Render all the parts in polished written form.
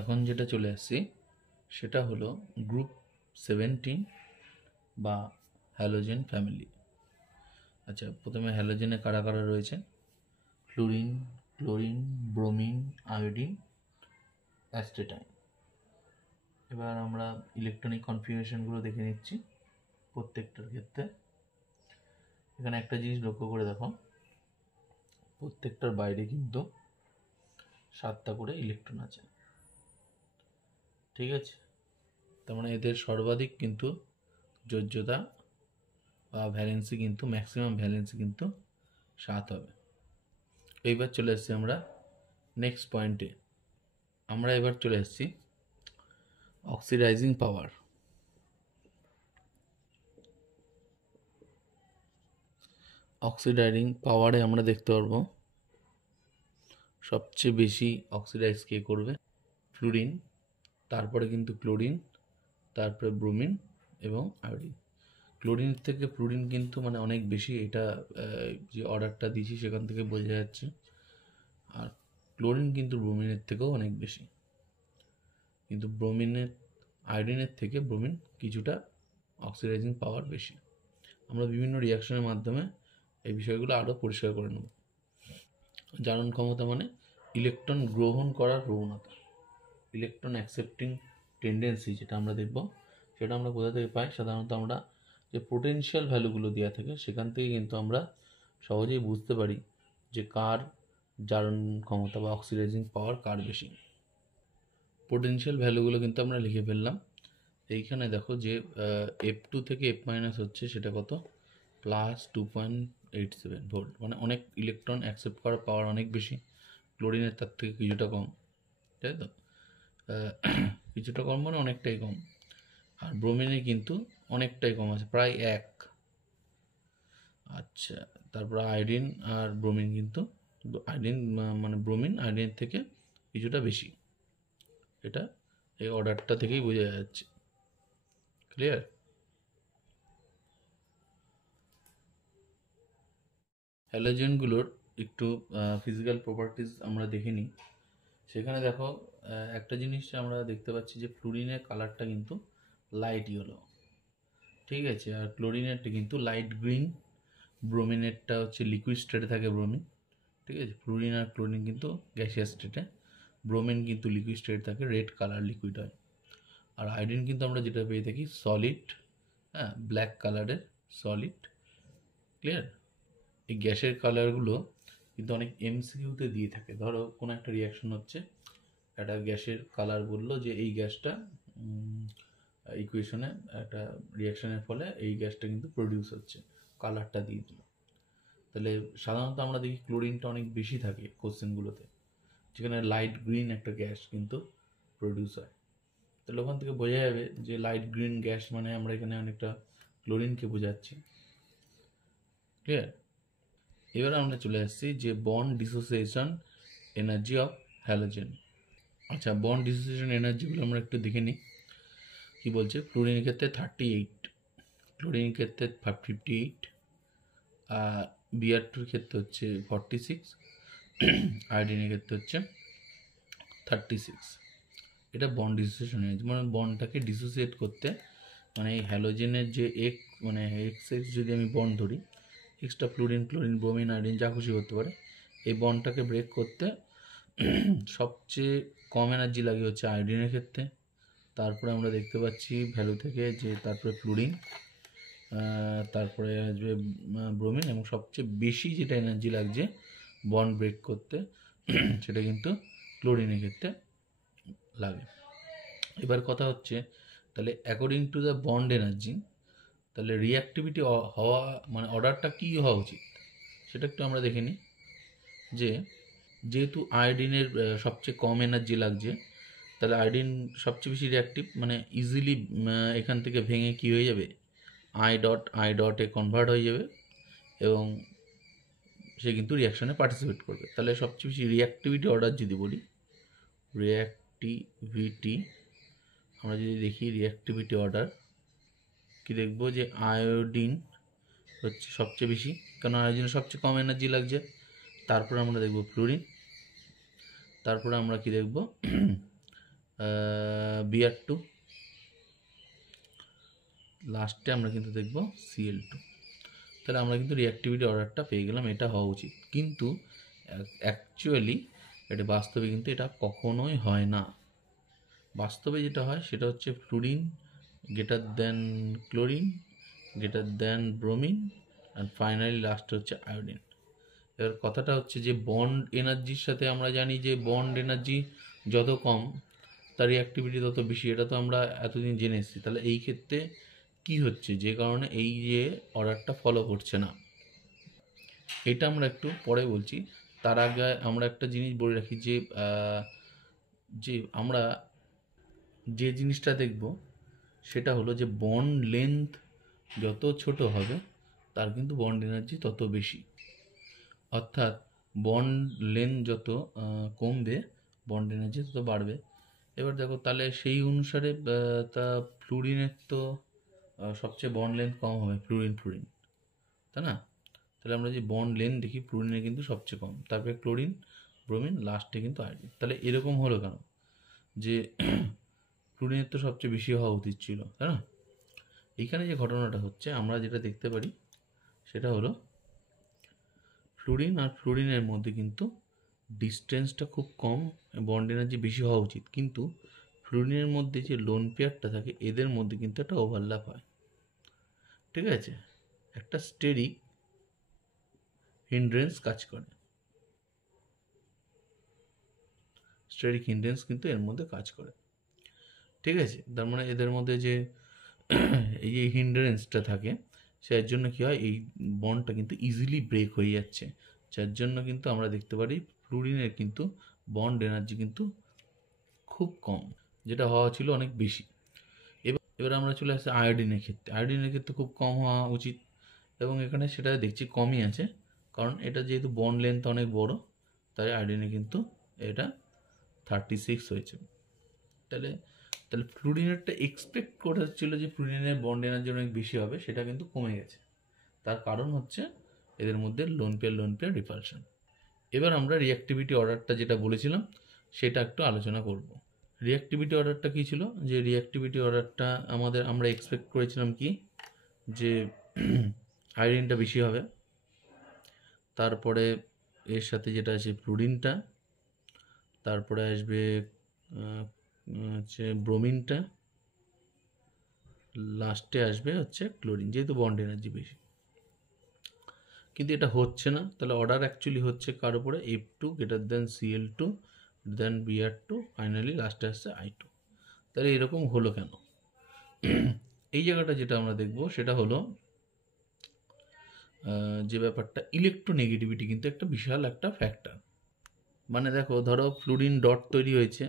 এখন যেটা চলে আসছি সেটা হলো গ্রুপ 17 বা হ্যালোজেন ফ্যামিলি। আচ্ছা, প্রথমে হ্যালোজেনে কারা কারা রয়েছে? Fluorine, chlorine, bromine, iodine, astatine. এবার আমরা ইলেকট্রনিক কনফিগারেশনগুলো দেখে নিচ্ছি প্রত্যেকটার ক্ষেত্রে। এখানে একটা জিনিস লক্ষ্য করে দেখো, প্রত্যেকটার বাইরে কিন্তু 7টা করে ইলেকট্রন আছে, ঠিক আছে? তার মানে এদের সর্বাধিক কিন্তু যোজ্যতা বা ভ্যালেন্সি কিন্তু ম্যাক্সিমাম ভ্যালেন্সি কিন্তু 7 হবে। এইবার চলে এসেছি আমরা নেক্সট পয়েন্টে। আমরা এবার চলে এসেছি অক্সিডাইজিং পাওয়ার। অক্সিডাইজিং পাওয়ারে আমরা দেখতে পারবো সবচেয়ে বেশি অক্সিডাইজ কে করবে? ফ্লুরিন, তারপরে কিন্তু ক্লোরিন, তারপরে ব্রোমিন এবং আয়োডিন। ক্লোরিনের থেকে ফ্লুরিন কিন্তু মানে অনেক বেশি, এটা যে অর্ডারটা দিয়েছি সেখান থেকে বোঝা যাচ্ছে। আর ক্লোরিন কিন্তু ব্রোমিনের থেকেও অনেক বেশি, কিন্তু আয়োডিনের থেকে ব্রোমিন কিছুটা অক্সিডাইজিং পাওয়ার বেশি। আমরা বিভিন্ন রিয়াকশনের মাধ্যমে এই বিষয়গুলো আরও পরিষ্কার করে নেব। জারণ ক্ষমতা মানে ইলেকট্রন গ্রহণ করার প্রবণতা, ইলেকট্রন অ্যাকসেপ্টিং টেন্ডেন্সি, যেটা আমরা দেখব সেটা আমরা কোথা থেকে পাই? সাধারণত আমরা যে পোটেনশিয়াল ভ্যালুগুলো দেওয়া থাকে সেখান থেকে কিন্তু আমরা সহজেই বুঝতে পারি যে কার জারণ ক্ষমতা বা অক্সিডাইজিং পাওয়ার কার বেশি। পোটেনশিয়াল ভ্যালুগুলো কিন্তু আমরা লিখে ফেললাম। এইখানে দেখো যে F2 থেকে F- হচ্ছে সেটা কত? +2.87 ভোল্ট, মানে অনেক ইলেকট্রন অ্যাকসেপ্ট করার পাওয়ার অনেক বেশি। ক্লোরিনের তার থেকে কিছুটা কম, তাই তো? কিছুটা কম মানে অনেকটাই কম। আর ব্রোমিনে কিন্তু অনেকটাই কম আছে, প্রায় 1। আচ্ছা, তারপর আয়োডিন আর ব্রোমিন কিন্তু আয়োডিন মানে ব্রোমিন আয়োডিনের থেকে কিছুটা বেশি। এটা এই অর্ডারটা থেকেই বোঝা যাচ্ছে। ক্লিয়ার? হ্যালোজেনগুলোর একটু ফিজিক্যাল প্রপার্টিজ আমরা দেখে নিই। সেখানে দেখো একটা জিনিস আমরা দেখতে পাচ্ছি যে ফ্লুরিনের কালারটা কিন্তু লাইট ইয়েলো, ঠিক আছে? আর ক্লোরিনেরটা কিন্তু লাইট গ্রিন, ব্রোমিনেরটা হচ্ছে লিকুইড স্টেটে থাকে ব্রোমিন, ঠিক আছে? ফ্লুরিন আর ক্লোরিন কিন্তু গ্যাসিয়াস স্টেটে, ব্রোমিন কিন্তু লিকুইড স্টেটে থাকে, রেড কালার লিকুইড হয়। আর আয়োডিন কিন্তু আমরা যেটা পেয়ে থাকি সলিড, হ্যাঁ, ব্ল্যাক কালারের সলিড। ক্লিয়ার? এই গ্যাসের কালারগুলো কিন্তু অনেক এমসিকিউতে দিয়ে থাকে। ধরো কোনো একটা রিয়াকশন হচ্ছে, একটা গ্যাসের কালার বললো যে এই গ্যাসটা ইকুয়েশনে একটা রিয়াকশনের ফলে এই গ্যাসটা কিন্তু প্রডিউস হচ্ছে, কালারটা দিয়ে দিল। তাহলে সাধারণত আমরা দেখি ক্লোরিনটা অনেক বেশি থাকে কোশ্চেনগুলোতে, যেখানে লাইট গ্রিন একটা গ্যাস কিন্তু প্রডিউস হয়। তাহলে ওখান থেকে বোঝা যাবে যে লাইট গ্রিন গ্যাস মানে আমরা এখানে অনেকটা ক্লোরিনকে বোঝাচ্ছি। ক্লিয়ার? এবার আমরা চলে আসছি যে bond dissociation energy of halogen. আচ্ছা, বন্ড ডিসোসিয়েশন এনার্জিগুলো আমরা একটু দেখে নিই কী বলছে। ফ্লুরিনের ক্ষেত্রে 38, ক্লোরিনের ক্ষেত্রে 58, Br2 ক্ষেত্রে হচ্ছে 46, আয়োডিনের ক্ষেত্রে হচ্ছে 36। এটা বন্ড ডিসোসিয়েশন এনার্জি, মানে বন্ডটাকে ডিসোসিয়েট করতে, মানে এই হ্যালোজেনের যে মানে এক্স যদি আমি বন্ড ধরি, extra fluorine, chlorine, bromine, iodine যা খুশি করতে পারে, এই বন্ডটাকে ব্রেক করতে সবচেয়ে কম এনার্জি লাগে হচ্ছে আয়োডিনের ক্ষেত্রে। তারপরে আমরা দেখতে পাচ্ছি ভ্যালু থেকে যে তারপরে ফ্লুরিন, তারপরে আসবে ব্রোমিন, এবং সবচেয়ে বেশি যেটা এনার্জি লাগছে বন্ড ব্রেক করতে সেটা কিন্তু ক্লোরিনের ক্ষেত্রে লাগে। এবার কথা হচ্ছে, তাহলে according to the bond energy, তাহলে রিঅ্যাক্টিভিটি হওয়া মানে অর্ডারটা কী হওয়া উচিত সেটা একটু আমরা দেখে নিই। যেহেতু আয়োডিনের সবচেয়ে কম এনার্জি লাগছে, তাহলে আয়োডিন সবচেয়ে বেশি রিঅ্যাক্টিভ, মানে ইজিলি এখান থেকে ভেঙে কী হয়ে যাবে, আই ডটে কনভার্ট হয়ে যাবে এবং সে কিন্তু রিয়াকশানে পার্টিসিপেট করবে। তাহলে সবচেয়ে বেশি রিঅ্যাক্টিভিটি অর্ডার যদি বলি, রিঅ্যাক্টিভিটি আমরা যদি দেখি রিঅ্যাক্টিভিটি অর্ডার কি দেখব, যে আয়োডিন হচ্ছে সবচেয়ে বেশি, কারণ আয়োডিনের সবচেয়ে কম এনার্জি লাগছে। তারপরে আমরা দেখব ফ্লুরিন, তারপরে আমরা কি দেখব Br2, লাস্টে আমরা কিন্তু দেখব Cl2। তাহলে আমরা কিন্তু রিঅ্যাক্টিভিটি অর্ডারটা পেয়ে গেলাম, এটা হওয়া উচিত। কিন্তু অ্যাকচুয়ালি এটা বাস্তবে কিন্তু এটা কখনোই হয় না। বাস্তবে যেটা হয় সেটা হচ্ছে fluorine greater than chlorine greater than bromine, and finally লাস্টে হচ্ছে আয়োডিন। এবার কথাটা হচ্ছে যে বন্ড এনার্জির সাথে আমরা জানি যে বন্ড এনার্জি যত কম তার রিঅ্যাক্টিভিটি তত বেশি, এটা তো আমরা এতদিন জেনে এসেছি। তাহলে এই ক্ষেত্রে কি হচ্ছে, যে কারণে এই যে অর্ডারটা ফলো করছে না, এটা আমরা একটু পরে বলছি। তার আগে আমরা একটা জিনিস বলে রাখি যে যে আমরা যে জিনিসটা দেখব সেটা হলো যে বন্ড লেন্থ যত ছোট হবে তার কিন্তু বন্ড এনার্জি তত বেশি। অর্থাৎ বন্ড লেন্থ যত কমবে বন্ড এনার্জি তত বাড়বে। এবার দেখো তাহলে সেই অনুসারে তা ফ্লুরিনের তো সবচেয়ে বন্ড লেন্থ কম হবে, ফ্লুরিন, তাই না? তাহলে আমরা যে বন্ড লেন্থ দেখি ফ্লুরিনের কিন্তু সবচেয়ে কম, তারপরে ক্লোরিন, ব্রোমিন, লাস্টে কিন্তু আয়োডিন। তাহলে এরকম হলো কেন, যে ফ্লুরিনের তো সবচেয়ে বেশি হওয়া উচিত ছিল, তাই না? এইখানে যে ঘটনাটা হচ্ছে আমরা যেটা দেখতে পারি সেটা হলো ফ্লুরিন আর ফ্লুরিনের মধ্যে কিন্তু ডিস্টেন্সটা খুব কম, বন্ড এনার্জি বেশি হওয়া উচিত, কিন্তু ফ্লুরিনের মধ্যে যে লোন পেয়ারটা থাকে এদের মধ্যে কিন্তু একটা ওভারল্যাপ হয়, ঠিক আছে? একটা স্টেরিক হিন্ড্রেন্স কাজ করে, স্টেরিক হিন্ড্রেন্স কিন্তু এর মধ্যে কাজ করে, ঠিক আছে? তার মানে এদের মধ্যে যে এই যে হিন্ড্রেন্সটা থাকে সেটার জন্য কী হয়, এই বন্ডটা কিন্তু ইজিলি ব্রেক হয়ে যাচ্ছে, যার জন্য কিন্তু আমরা দেখতে পারি ফ্লুরিনের কিন্তু বন্ড এনার্জি কিন্তু খুব কম, যেটা হওয়া ছিল অনেক বেশি। এবার আমরা চলে আসছি আয়োডিনের ক্ষেত্রে। আয়োডিনের ক্ষেত্রে খুব কম হওয়া উচিত, এবং এখানে সেটা দেখছি কমই আছে, কারণ এটা যেহেতু বন্ড লেন্থ অনেক বড়, তাই আয়োডিনে কিন্তু এটা 36 হয়েছে। তাহলে ফ্লুরিনেরটা এক্সপেক্ট করা হচ্ছিল যে ফ্লুরিনের বন্ড এনার্জি অনেক বেশি হবে, সেটা কিন্তু কমে গেছে। তার কারণ হচ্ছে এদের মধ্যে লোন পেয়ার রিপালশন। এবার আমরা রিঅ্যাক্টিভিটি অর্ডারটা যেটা বলেছিলাম সেটা একটু আলোচনা করব। রিঅ্যাক্টিভিটি অর্ডারটা কী ছিল, যে রিঅ্যাক্টিভিটি অর্ডারটা আমরা এক্সপেক্ট করেছিলাম কি, যে আয়োডিনটা বেশি হবে, তারপরে এর সাথে যেটা আছে ফ্লুরিনটা, তারপরে আসবে হচ্ছে ব্রোমিনটা, লাস্টে আসবে হচ্ছে ক্লোরিন, যেহেতু বন্ড এনার্জি বেশি। কিন্তু এটা হচ্ছে না, তাহলে অর্ডার অ্যাকচুয়ালি হচ্ছে কার উপরে, F2 গ্রেটার দেন Cl2 দেন Br2, ফাইনালি লাস্টে আসছে I2। তাহলে এরকম হলো কেন? এই জায়গাটা যেটা আমরা দেখব সেটা হলো যে ব্যাপারটা ইলেকট্রোনেগেটিভিটি কিন্তু একটা বিশাল একটা ফ্যাক্টর। মানে দেখো, ধরো ফ্লুরিন ডট তৈরি হয়েছে,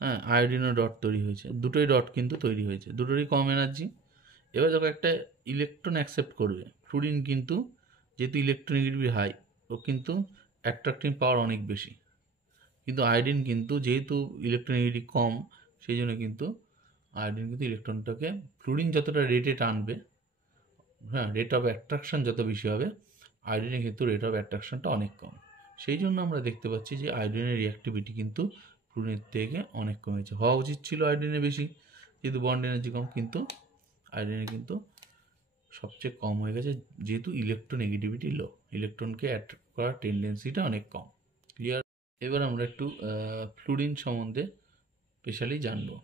হ্যাঁ, আয়োডিনও ডট তৈরি হয়েছে, দুটোই ডট কিন্তু তৈরি হয়েছে, দুটোরই কম এনার্জি। এবার যখন একটা ইলেকট্রন অ্যাকসেপ্ট করবে, ফ্লুরিন কিন্তু যেহেতু ইলেকট্রোনেগেটিভিটি হাই, ও কিন্তু অ্যাট্রাক্টিং পাওয়ার অনেক বেশি, কিন্তু আয়োডিন কিন্তু যেহেতু ইলেকট্রোনেগেটিভিটি কম, সেই জন্য কিন্তু আয়োডিন কিন্তু ইলেকট্রনটাকে ফ্লুরিন যতটা রেটে টানবে, হ্যাঁ, রেট অফ অ্যাট্রাকশন যত বেশি হবে, আয়োডিনের কিন্তু রেট অফ অ্যাট্রাকশনটা অনেক কম। সেই জন্য আমরা দেখতে পাচ্ছি যে আয়োডিনের রিঅ্যাক্টিভিটি কিন্তু ফ্লুরিনের থেকে অনেক কমেছে। হওয়া উচিত ছিল আয়োডিনের বেশি, যেহেতু বন্ড এনার্জি কম, কিন্তু আয়োডিনের কিন্তু সবচেয়ে কম হয়ে গেছে, যেহেতু ইলেকট্রোনেগেটিভিটি লো, ইলেকট্রনকে অ্যাট্রাক্ট করার টেন্ডেন্সিটা অনেক কম। ক্লিয়ার? এবার আমরা একটু ফ্লুরিন সম্বন্ধে স্পেশালি জানবো।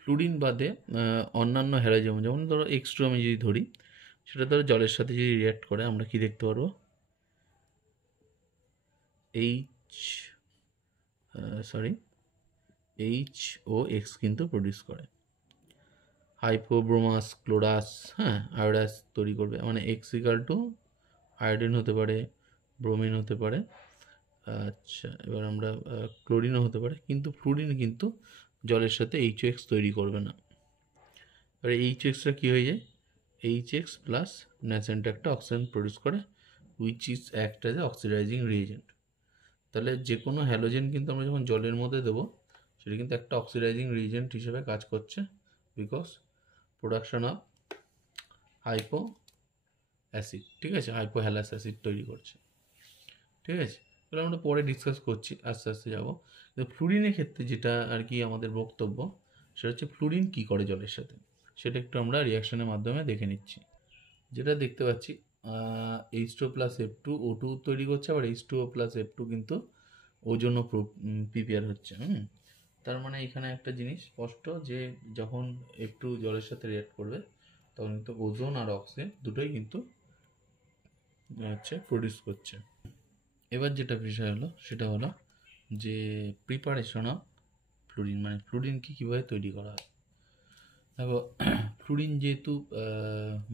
ফ্লুরিন বাদে অন্যান্য হ্যালোজেন, যেমন ধরো X2 আমি যদি ধরি, সেটা ধরো জলের সাথে যদি রিঅ্যাক্ট করে আমরা কি দেখতে পারবো, HOX কিন্তু প্রডিউস করে, হাইপোব্রোমাস ক্লোরাস, হ্যাঁ, আয়োডাস তৈরি করবে। মানে X = আয়োডিন হতে পারে, ব্রোমিন হতে পারে, আচ্ছা, এবার আমরা ক্লোরিনও হতে পারে, কিন্তু ফ্লুরিন কিন্তু জলের সাথে HOX তৈরি করবে না। এবার HOXটা কী হয়ে যায়, HX প্লাস ন্যাসেন্ট একটা অক্সিজেন প্রডিউস করে, which is act as A oxidising reagent. তাহলে যে কোনো হ্যালোজেন কিন্তু আমরা যখন জলের মধ্যে দেবো, সেটা কিন্তু একটা অক্সিডাইজিং রিএজেন্ট হিসেবে কাজ করছে, because production of hypo acid, ঠিক আছে, হাইপোহ্যালাস অ্যাসিড তৈরি করছে, ঠিক আছে? তাহলে আমরা পরে ডিসকাস করছি, আস্তে আস্তে যাবো। তো ফ্লুরিনের ক্ষেত্রে যেটা আর কি আমাদের বক্তব্য, সেটা হচ্ছে ফ্লুরিন কী করে জলের সাথে, সেটা একটু আমরা রিয়াকশনের মাধ্যমে দেখে নিচ্ছি। যেটা দেখতে পাচ্ছি H2O প্লাস F2 O2 তৈরি করছে, আবার H2O প্লাস F2 কিন্তু ওজনও প্রিপেয়ার হচ্ছে। তার মানে এখানে একটা জিনিস স্পষ্ট যে যখন F2 জলের সাথে রিঅ্যাক্ট করবে তখন কিন্তু ওজোন আর অক্সিজেন দুটোই কিন্তু হচ্ছে প্রডিউস করছে। এবার যেটা বিষয় হলো সেটা হলো যে প্রিপারেশন অফ ফ্লুরিন, মানে ফ্লুরিনকে কীভাবে তৈরি করা হয়। দেখো ফ্লুরিন যেহেতু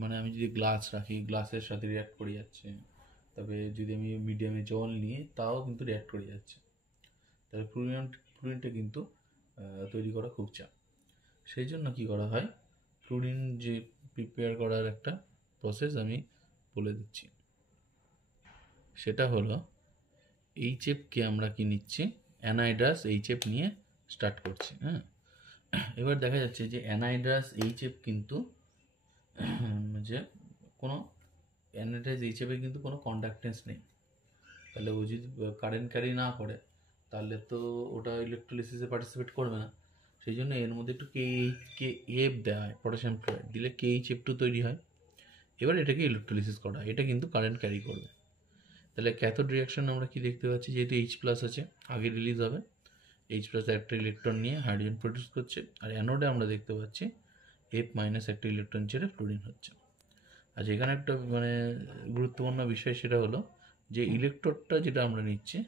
মানে আমি যদি গ্লাস রাখি, গ্লাসের সাথে রিঅ্যাক্ট করে যাচ্ছে, তবে যদি আমি মিডিয়ামে জল নিয়ে তাও কিন্তু রিঅ্যাক্ট করে যাচ্ছে, তাহলে ফ্লুরিনটা কিন্তু তৈরি করা খুব চাপ। সেই জন্য কী করা হয়, ফ্লুরিন যে প্রিপেয়ার করার একটা প্রসেস আমি বলে দিচ্ছি। সেটা হলো HFকে আমরা কি নিচ্ছি, অ্যানাইড্রাস HF নিয়ে স্টার্ট করছি। এবার দেখা যাচ্ছে যে অ্যানাইড্রাস HF কিন্তু যে কোনো অ্যানাইড্রাস HF-এর কিন্তু কোনো কন্ডাক্টেন্স নেই, তাহলে ও যদি কারেন্ট ক্যারি না করে তাহলে তো ওটা ইলেকট্রোলিসিসে পার্টিসিপেট করবে না। সেই জন্য এর মধ্যে একটু KF দেওয়া হয়, পটাশিয়াম ক্লোরাইড দিলে KHF2 তৈরি হয়। এবার এটাকে ইলেকট্রোলিসিস করা হয়, এটা কিন্তু কারেন্ট ক্যারি করবে। তাহলে ক্যাথোড রিয়াকশন আমরা কি দেখতে পাচ্ছি, যেহেতু H+ আছে আগে রিলিজ হবে, H+ একটা ইলেকট্রন নিয়ে হাইড্রোজেন প্রডিউস করছে, আর অ্যানোডে আমরা দেখতে পাচ্ছি F- একটা ইলেকট্রন ছেড়ে ফ্লুরিন হচ্ছে। আচ্ছা, এখানে একটা মানে গুরুত্বপূর্ণ বিষয় সেটা হলো যে ইলেকট্রোডটা যেটা আমরা নিচ্ছি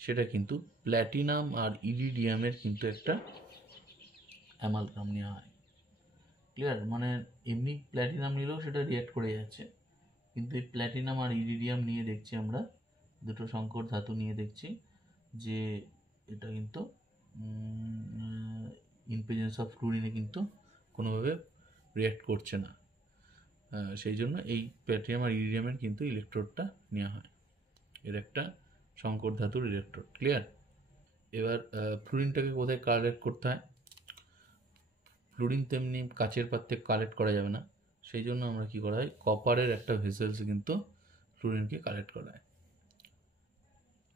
সেটা কিন্তু প্ল্যাটিনাম আর ইরিডিয়ামের কিন্তু একটা অ্যামালগাম নেওয়া হয়। ক্লিয়ার? মানে এমনি প্ল্যাটিনাম নিলেও সেটা রিঅ্যাক্ট করে যাচ্ছে, কিন্তু এই প্ল্যাটিনাম আর ইরিডিয়াম নিয়ে দেখছি আমরা, দুটো সংকর ধাতু নিয়ে দেখছি যে এটা কিন্তু ইন প্রেজেন্স অফ ফ্লুরিনে কিন্তু কোনোভাবে রিঅ্যাক্ট করছে না। সেই জন্য এই প্ল্যাটিনাম আর ইরিডিয়ামের কিন্তু ইলেকট্রোডটা নেওয়া হয়, এর একটা সংকর ধাতুর ইলেকট্রোড। ক্লিয়ার? এবার ফ্লুরিনটাকে কোথায় কালেক্ট করতে হয়, ফ্লুরিন তেমনি কাচের পাত্রে কালেক্ট করা যাবে না, সেই জন্য আমরা কি করা হয়, কপারের একটা ভেসেলসে কিন্তু ফ্লুরিনকে কালেক্ট করা হয়।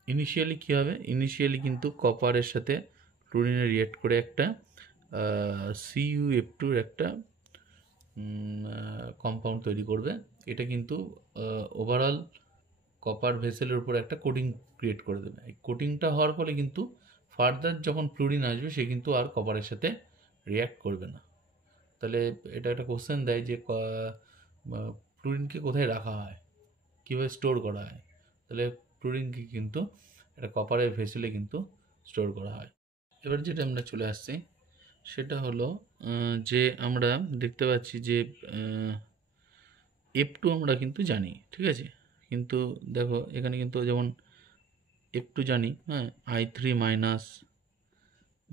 ইনিশিয়ালি কী হবে, ইনিশিয়ালি কিন্তু কপারের সাথে ফ্লুরিনে রিঅ্যাক্ট করে একটা CuF2 একটা কম্পাউন্ড তৈরি করবে। এটা কিন্তু ওভারঅল কপার ভেসেলের উপর একটা কোটিং ক্রিয়েট করে দেবে। এই কোটিংটা হওয়ার ফলে কিন্তু ফার্দার যখন ফ্লুরিন আসবে সে কিন্তু আর কপারের সাথে রিঅ্যাক্ট করবে না। তাহলে এটা একটা কোশ্চেন দেয় যে ফ্লুরিনকে কোথায় রাখা হয়, কীভাবে স্টোর করা হয়। তাহলে ফ্লুরিনকে কিন্তু একটা কপারের ভেসেলে কিন্তু স্টোর করা হয়। এবার যেটা আমরা চলে আসছি সেটা হলো যে আমরা দেখতে পাচ্ছি যে F2 আমরা কিন্তু জানি, ঠিক আছে, কিন্তু দেখো এখানে কিন্তু যেমন F2 জানি, I3-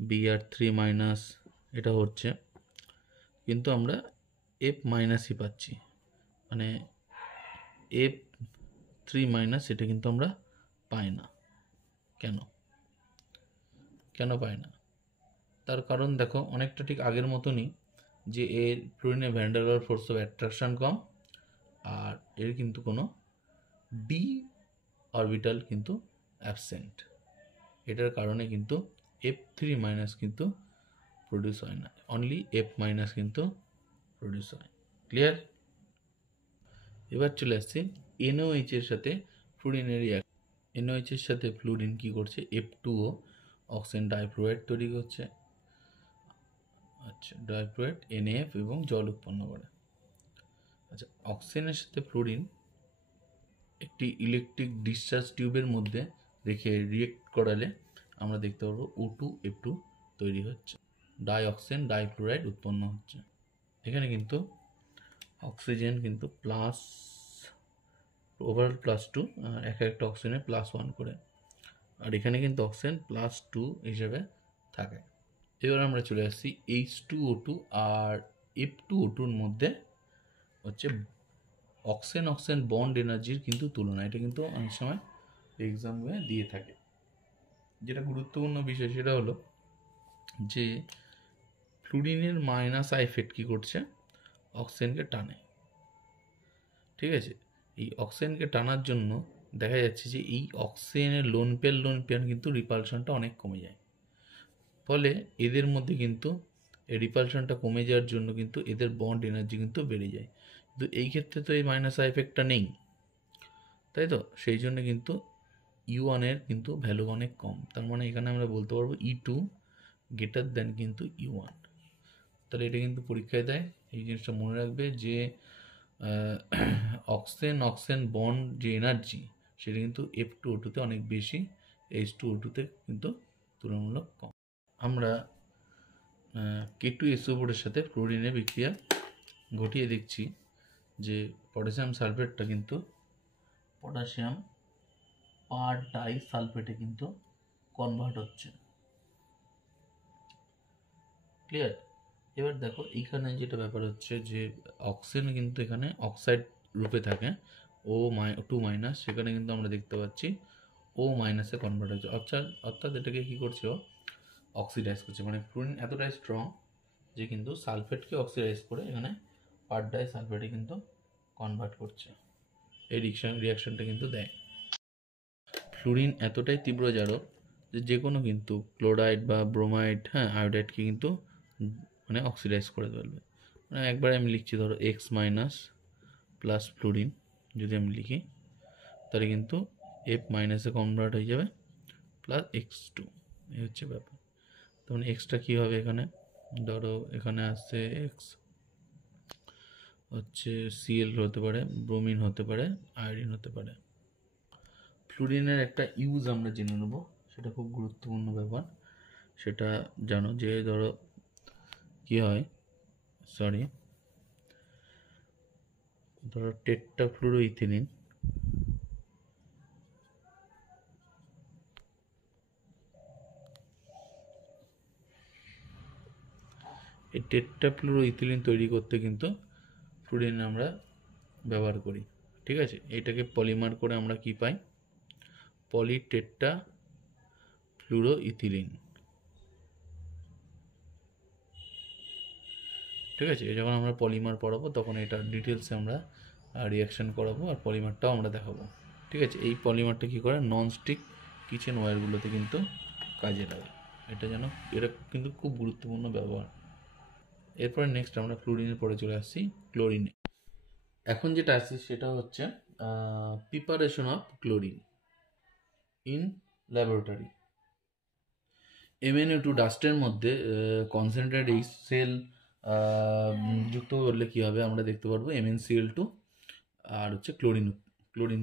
Br3- এটা হচ্ছে, কিন্তু আমরা F- পাচ্ছি, মানে F3- এটা কিন্তু আমরা পাই না। কেন পাই না, তার কারণ দেখো অনেকটা ঠিক আগের মতনই, যে এর ফ্লুরিনের van der Waals force of attraction কম, আর এর কিন্তু কোনো ডি অরবিটাল কিন্তু অ্যাবসেন্ট। এটার কারণে কিন্তু F3- কিন্তু প্রডিউস হয় না, অনলি F- কিন্তু প্রডিউস হয়। ক্লিয়ার? এবার চলে আসছি NOH এর সাথে ফ্লুরিনের NOH এর সাথে ফ্লুরিন কী করছে, F2O অক্সিজেন ডাইফ্লুরাইড তৈরি করছে। আচ্ছা, ডাইফ্লুরাইড NaF এবং জল উৎপন্ন করে। আচ্ছা, অক্সিজেনের সাথে ফ্লুরিন একটি ইলেকট্রিক ডিসচার্জ টিউবের মধ্যে রেখে রিয়েক্ট করালে আমরা দেখতে পাবো O2F2 তৈরি হচ্ছে, ডাইঅক্সিজেন ডাইফ্লুরাইড উৎপন্ন হচ্ছে। এখানে কিন্তু অক্সিজেন কিন্তু প্লাস ওভারঅল +2, আর একটা অক্সিজেনে +1 করে, আর এখানে কিন্তু অক্সিজেন +2 হিসেবে থাকে। এবার আমরা চলে আসছি H2O2 আর F2O2-র মধ্যে হচ্ছে অক্সিজেন বন্ড এনার্জির কিন্তু তুলনা, এটা কিন্তু অনেক সময় এক্সামে দিয়ে থাকে। যেটা গুরুত্বপূর্ণ বিষয় সেটা হলো যে ফ্লুরিনের -I এফেক্ট কী করছে, অক্সিজেনকে টানে। ঠিক আছে, এই অক্সিজেনকে টানার জন্য দেখা যাচ্ছে যে এই অক্সিজেনের লোন পেয়ার কিন্তু রিপালশনটা অনেক কমে যায়। ফলে এদের মধ্যে কিন্তু এই রিপালশনটা কমে যাওয়ার জন্য কিন্তু এদের বন্ড এনার্জি কিন্তু বেড়ে যায়। কিন্তু এই ক্ষেত্রে তো এই মাইনাস আই এফেক্টটা নেই, তাই তো? সেই জন্য কিন্তু U1 এর কিন্তু ভ্যালু অনেক কম। তার মানে এখানে আমরা বলতে পারবো E2 গ্রেটার দ্যান কিন্তু U1। তাহলে এটা কিন্তু পরীক্ষায় দেয়, এই জিনিসটা মনে রাখবে যে অক্সিজেন বন্ড যে এনার্জি সেটা কিন্তু F2O2 অনেক বেশি, H2O2 কিন্তু তুলনামূলক কম। আমরা K2SO4 সাথে ক্লোরিনের বিক্রিয়া ঘটিয়ে দেখছি যে পটাশিয়াম সালফেটটা কিন্তু পটাশিয়াম পার ডাই সালফেটে কিন্তু কনভার্ট হচ্ছে। ক্লিয়ার? এবার দেখো এইখানে যেটা ব্যাপার হচ্ছে যে অক্সিজেন কিন্তু এখানে অক্সাইড রূপে থাকে, O2-, সেখানে কিন্তু আমরা দেখতে পাচ্ছি O- কনভার্ট হচ্ছে, অর্থাৎ এটাকে কী করছে, ও অক্সিডাইজ করছে। মানে ফ্লুরিন এতটাই স্ট্রং যে কিন্তু সালফেটকে অক্সিডাইজ করে এখানে পার ডাই সালফেটে কিন্তু কনভার্ট করছে। এই রিয়াকশনটা কিন্তু দেয়। ফ্লুরিন এতটাই তীব্র জারক যে কোনো কিন্তু ক্লোরাইড বা ব্রোমাইড, আয়োডাইডকে কিন্তু মানে অক্সিডাইজ করে ফেলবে। মানে একবার আমি লিখছি, ধরো X- প্লাস ফ্লুরিন যদি আমি লিখি, তাহলে কিন্তু F- কনভার্ট হয়ে যাবে প্লাস X2, এই হচ্ছে ব্যাপার। তখন এক্সটা কী হবে এখানে, ধরো এখানে আসছে এক্স হচ্ছে Cl হতে পারে, ব্রোমিন হতে পারে, আয়োডিন হতে পারে। ফ্লুরিনের একটা ইউজ আমরা জেনে নেব, সেটা খুব গুরুত্বপূর্ণ ব্যাপার। সেটা জানো যে ধরো কি হয়, ধরো টেট্রাফ্লুরোইথিলিন, এই টেট্রাফ্লুরোইথিলিন তৈরি করতে কিন্তু ফ্লুরিন আমরা ব্যবহার করি। ঠিক আছে, এটাকে পলিমার করে আমরা কি পাই, পলিটেট্রাফ্লুরোইথিলিন। ঠিক আছে, যখন আমরা পলিমার পড়াবো তখন এটা ডিটেলসে আমরা রিয়াকশান করাবো আর পলিমারটাও আমরা দেখাবো। ঠিক আছে, এই পলিমারটা কী করে, ননস্টিক কিচেন ওয়্যারগুলোতে কিন্তু কাজে লাগে। এটা কিন্তু খুব গুরুত্বপূর্ণ ব্যবহার। এরপরে নেক্সট আমরা ফ্লুরিনের পরে চলে আসছি ক্লোরিনে। এখন যেটা আসছে সেটা হচ্ছে preparation of chlorine in laboratory. MnO2 ডাস্টের মধ্যে কনসেন্ট্রেট HCl যুক্ত করলে কী হবে আমরা দেখতে পারবো MnCl2 আর হচ্ছে ক্লোরিন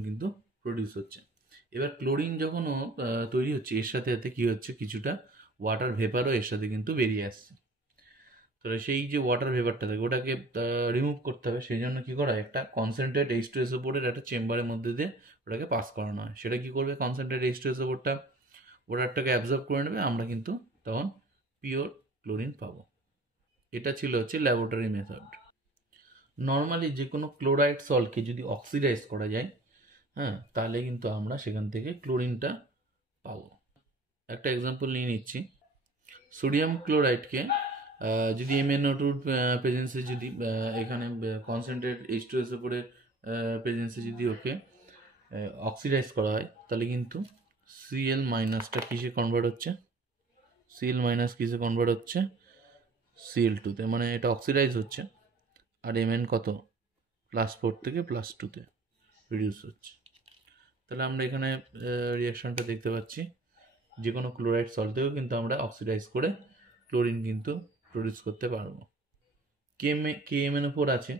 কিন্তু প্রডিউস হচ্ছে। এবার ক্লোরিন যখন তৈরি হচ্ছে এর সাথে সাথে কী হচ্ছে, কিছুটা ওয়াটার ভেপারও এর সাথে কিন্তু বেরিয়ে আসছে। তাহলে সেই যে ওয়াটার ভেপারটা থাকে ওটাকে রিমুভ করতে হবে, সেই জন্য কী করা হয়, একটা কনসেন্ট্রেট H2SO4 একটা চেম্বারের মধ্যে দিয়ে ওটাকে পাস করানো হয়। সেটা কী করবে, কনসেন্ট্রেট H2SO4 ওয়াটারটাকে অ্যাবজর্ব করে নেবে, আমরা কিন্তু তখন পিওর ক্লোরিন পাবো। এটা ছিল হচ্ছে ল্যাবরেটরি মেথড। নর্মালি যে কোনো ক্লোরাইড সল্টকে যদি অক্সিডাইজ করা যায়, তাহলে কিন্তু আমরা সেখান থেকে ক্লোরিনটা পাবো। একটা এক্সাম্পল নিয়ে নিচ্ছি, সোডিয়াম ক্লোরাইডকে যদি MnO2 প্রেজেন্সে যদি এখানে কনসেন্ট্রেট H2SO4 প্রেজেন্সে যদি ওকে অক্সিডাইজ করা হয়, তাহলে কিন্তু Cl- কিসে কনভার্ট হচ্ছে, Cl- কিসে কনভার্ট হচ্ছে, Cl2-তে, মানে এটা অক্সিডাইজ হচ্ছে। আর Mn কত, +4 থেকে +2-তে রিডিউস হচ্ছে। তাহলে আমরা এখানে রিয়াকশানটা দেখতে পাচ্ছি, যে কোনো ক্লোরাইড সল্টেও কিন্তু আমরা অক্সিডাইজ করে ক্লোরিন কিন্তু প্রডিউস করতে পারবো। KMnO4 আছে,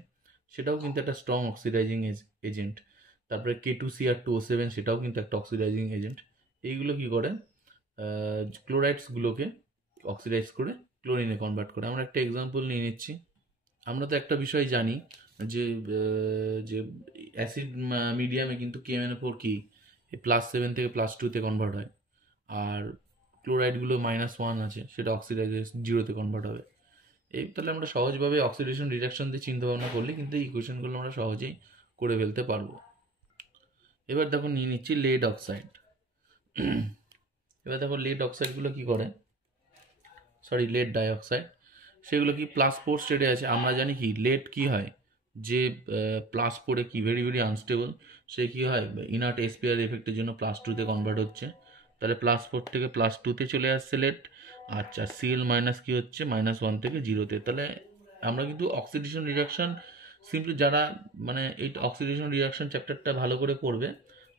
সেটাও কিন্তু একটা স্ট্রং অক্সিডাইজিং এজেন্ট। তারপরে K2Cr2O7, সেটাও কিন্তু একটা অক্সিডাইজিং এজেন্ট। এইগুলো কি করে, ক্লোরাইডসগুলোকে অক্সিডাইজ করে ক্লোরিনে কনভার্ট করে। আমরা একটা এক্সাম্পল নিয়ে নিচ্ছি। আমরা তো একটা বিষয় জানি যে যে অ্যাসিড মিডিয়ামে কিন্তু KMnO4 কি +7 থেকে +2-তে কনভার্ট হয়, আর ক্লোরাইডগুলো -1 আছে, সেটা অক্সিডাইজেশন 0-তে কনভার্ট হবে। তাহলে আমরা সহজভাবে অক্সিডেশন রিডাকশন দিয়ে চিন্তা ভাবনা করলে কিন্তু এই ইকুয়েশনগুলো আমরা সহজেই করে ফেলতে পারবো। এবার দেখো নিয়ে নিচ্ছি লেড অক্সাইড। এবার দেখো লেড অক্সাইডগুলো কী করে, লেড ডাইঅক্সাইড, সেগুলো কি +4 স্টেটে আছে। আমরা জানি কি লেড কি হয়, যে প্লাস পড়ে কি ভেরি ভেরি আনস্টেবল, সে কী হয় ইনার্ট এসপিআর এফেক্টের জন্য +2-তে কনভার্ট হচ্ছে। তাহলে +4 থেকে +2-তে চলে আসছে লেট। আচ্ছা, সিএল মাইনাস কী হচ্ছে -1 থেকে 0-তে। তাহলে আমরা কিন্তু অক্সিডেশন রিডাকশন সিম্পলি যারা মানে এই অক্সিডেশন রিয়াকশন চ্যাপ্টারটা ভালো করে পড়বে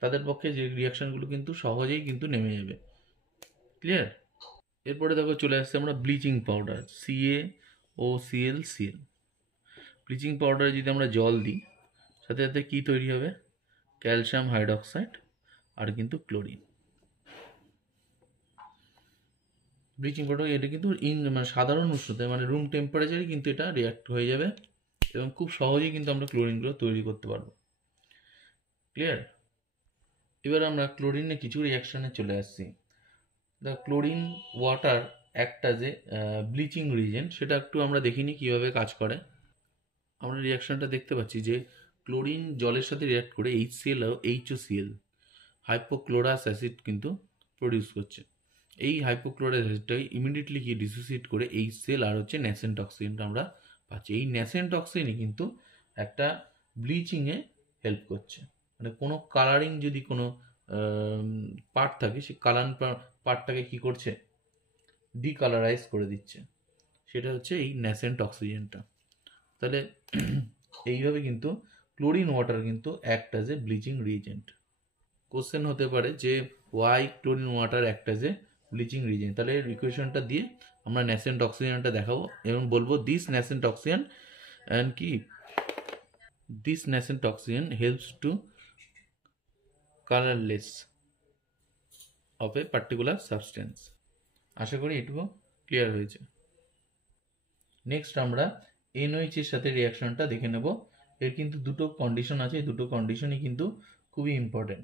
তাদের পক্ষে যে রিয়াকশানগুলো কিন্তু সহজেই কিন্তু নেমে যাবে। ক্লিয়ার? এরপরে দেখো চলে আসছে আমরা ব্লিচিং পাউডার CaOCl। ব্লিচিং পাউডারে যদি আমরা জল দিই সাথে সাথে কী তৈরি হবে, ক্যালসিয়াম হাইড্রক্সাইড আর কিন্তু ক্লোরিন। ব্লিচিং পাউডার এটা কিন্তু মানে সাধারণ উষ্ণতায় মানে রুম টেম্পারেচারে কিন্তু এটা রিয়াক্ট হয়ে যাবে এবং খুব সহজেই কিন্তু আমরা ক্লোরিনগুলো তৈরি করতে পারবো। ক্লিয়ার? এবার আমরা ক্লোরিনে কিছু রিয়াকশানে চলে আসছি। দ্য ক্লোরিন ওয়াটার একটা যে ব্লিচিং রিজেন্ট সেটা একটু আমরা দেখিনি কীভাবে কাজ করে। আমরা রিয়াকশানটা দেখতে পাচ্ছি যে ক্লোরিন জলের সাথে রিয়াক্ট করে HCl ও HOCl হাইপোক্লোরাস অ্যাসিড কিন্তু প্রডিউস করছে। এই হাইপোক্লোরাস অ্যাসিডটাকে ইমিডিয়েটলি কি ডিসোসিয়েট করে HCl আর হচ্ছে ন্যাসেন্ট অক্সিজেনটা আমরা পাচ্ছি। এই ন্যাসেন্ট অক্সিজেনই কিন্তু একটা ব্লিচিংয়ে হেল্প করছে। মানে কোনো কালারিং যদি কোনো পার্ট থাকে সেই কালার পার্টটাকে কি করছে, ডিকালারাইজ করে দিচ্ছে। সেটা হচ্ছে এই ন্যাসেন্ট অক্সিজেনটা। তাহলে এইভাবে কিন্তু ক্লোরিন ওয়াটার কিন্তু act as a bleaching reagent. Question হতে পারে যে why chlorine water act as a bleaching reagent. তাহলে ইকুয়েশনটা দিয়ে আমরা ন্যাসেন্ট অক্সিজেনটা দেখাবো এবং বলবো দিস ন্যাসেন্ট অক্সিজেন অ্যান্ড কি this nascent oxygen helps to colourless of a particular substance. আশা করি এটুকু ক্লিয়ার হয়েছে। নেক্সট আমরা NOH এর সাথে রিয়াকশনটা দেখে নেব। এর কিন্তু দুটো কন্ডিশন আছে, এই দুটো কন্ডিশনই কিন্তু খুবই ইম্পর্টেন্ট।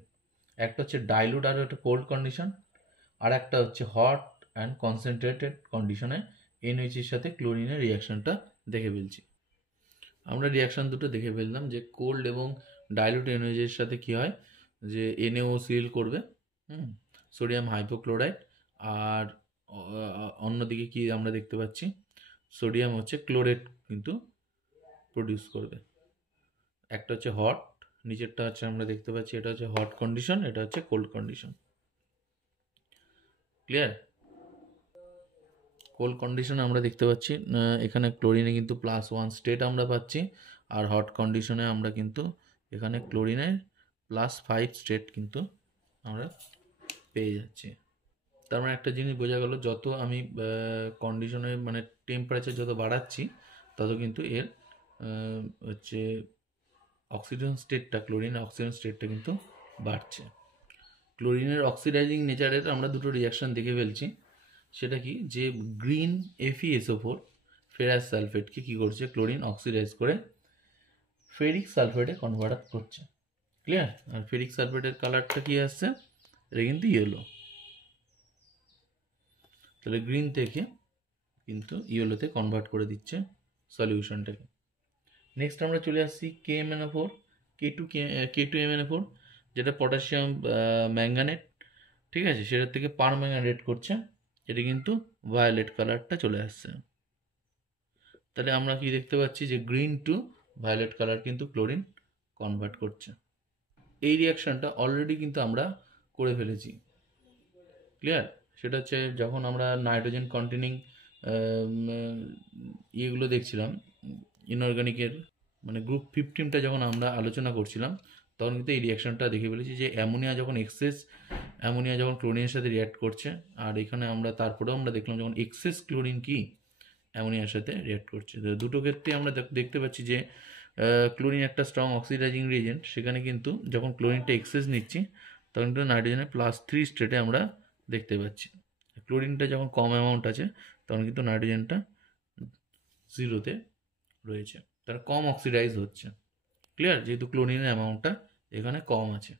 একটা হচ্ছে ডাইলুট আর একটা কোল্ড কন্ডিশন, আর একটা হচ্ছে হট অ্যান্ড কনসেন্ট্রেটেড কন্ডিশনে NOH এর সাথে ক্লোরিনের রিয়াকশনটা দেখে ফেলছি। আমরা রিয়াকশন দুটো দেখে ফেললাম যে কোল্ড এবং ডাইলুট NOH এর সাথে কি হয় যে NaOCl করবে, সোডিয়াম হাইপোক্লোরাইড, আর অন্যদিকে কি আমরা দেখতে পাচ্ছি সোডিয়াম হচ্ছে ক্লোরেট কিন্তু প্রডিউস করবে। একটা হচ্ছে হট, নিচেরটা হচ্ছে আমরা দেখতে পাচ্ছি এটা হচ্ছে হট কন্ডিশন, এটা হচ্ছে কোল্ড কন্ডিশন। ক্লিয়ার? কোল্ড কন্ডিশনে আমরা দেখতে পাচ্ছি এখানে ক্লোরিনে কিন্তু +1 স্টেট আমরা পাচ্ছি, আর হট কন্ডিশনে আমরা কিন্তু এখানে ক্লোরিনের +5 স্টেট কিন্তু আমরা পেয়ে যাচ্ছি। তার মানে একটা জিনিস বোঝা গেল, যত আমি কন্ডিশনে মানে টেম্পারেচার যত বাড়াচ্ছি তত কিন্তু এর হচ্ছে অক্সিজেন স্টেটটা, ক্লোরিনের অক্সিজেন স্টেটটা কিন্তু বাড়ছে। ক্লোরিনের অক্সিডাইজিং নেচারের আমরা দুটো রিয়াকশান দেখে ফেলছি। সেটা কি যে গ্রিন FeSO4 ফেরাস সালফেটকে কী করছে, ক্লোরিন অক্সিডাইজ করে ফেরিক সালফেটে কনভার্ট করছে। ক্লিয়ার? আর ফেরিক সালফেটের কালারটা কি আসছে, এটা কিন্তু ইয়েলো। তাহলে গ্রিন থেকে কিন্তু ইয়েলোতে কনভার্ট করে দিচ্ছে সলিউশনটাকে। নেক্সট আমরা চলে আসছি KMnO4 K2MnO4 যেটা পটাশিয়াম ম্যাঙ্গানেট, ঠিক আছে, সেটার থেকে পারম্যাঙ্গানেট করছে, এটা কিন্তু ভায়োলেট কালারটা চলে আসছে। তাহলে আমরা কি দেখতে পাচ্ছি যে গ্রিন টু ভায়োলেট কালার কিন্তু ক্লোরিন কনভার্ট করছে। এই রিয়াকশানটা অলরেডি কিন্তু আমরা করে ফেলেছি। ক্লিয়ার? সেটা হচ্ছে যখন আমরা নাইট্রোজেন কন্টেনিং ইয়েগুলো দেখছিলাম ইনঅর্গানিকের মানে গ্রুপ 15টা যখন আমরা আলোচনা করছিলাম তখন কিন্তু এই রিয়াকশানটা দেখে ফেলেছি যে অ্যামোনিয়া যখন ক্লোরিনের সাথে রিয়াক্ট করছে, আর এখানে আমরা তারপরেও আমরা দেখলাম যখন এক্সেস ক্লোরিন কি অ্যামোনিয়ার সাথে রিয়াক্ট করছে। তো দুটো ক্ষেত্রে আমরা দেখতে পাচ্ছি যে ক্লোরিন একটা স্ট্রং অক্সিডাইজিং রিজেন্ট, সেখানে কিন্তু যখন ক্লোরিনটা এক্সেস নিচ্ছি তখন কিন্তু নাইট্রোজেনের +3 স্টেটে আমরা দেখতে পাচ্ছি। ক্লোরিনটা যখন কম অ্যামাউন্ট আছে তখন কিন্তু নাইট্রোজেনটা 0-তে রয়েছে, তার কম অক্সিডাইজ হচ্ছে। ক্লিয়ার? যেহেতু ক্লোরিনের অ্যামাউন্টটা এখানে কম আছে।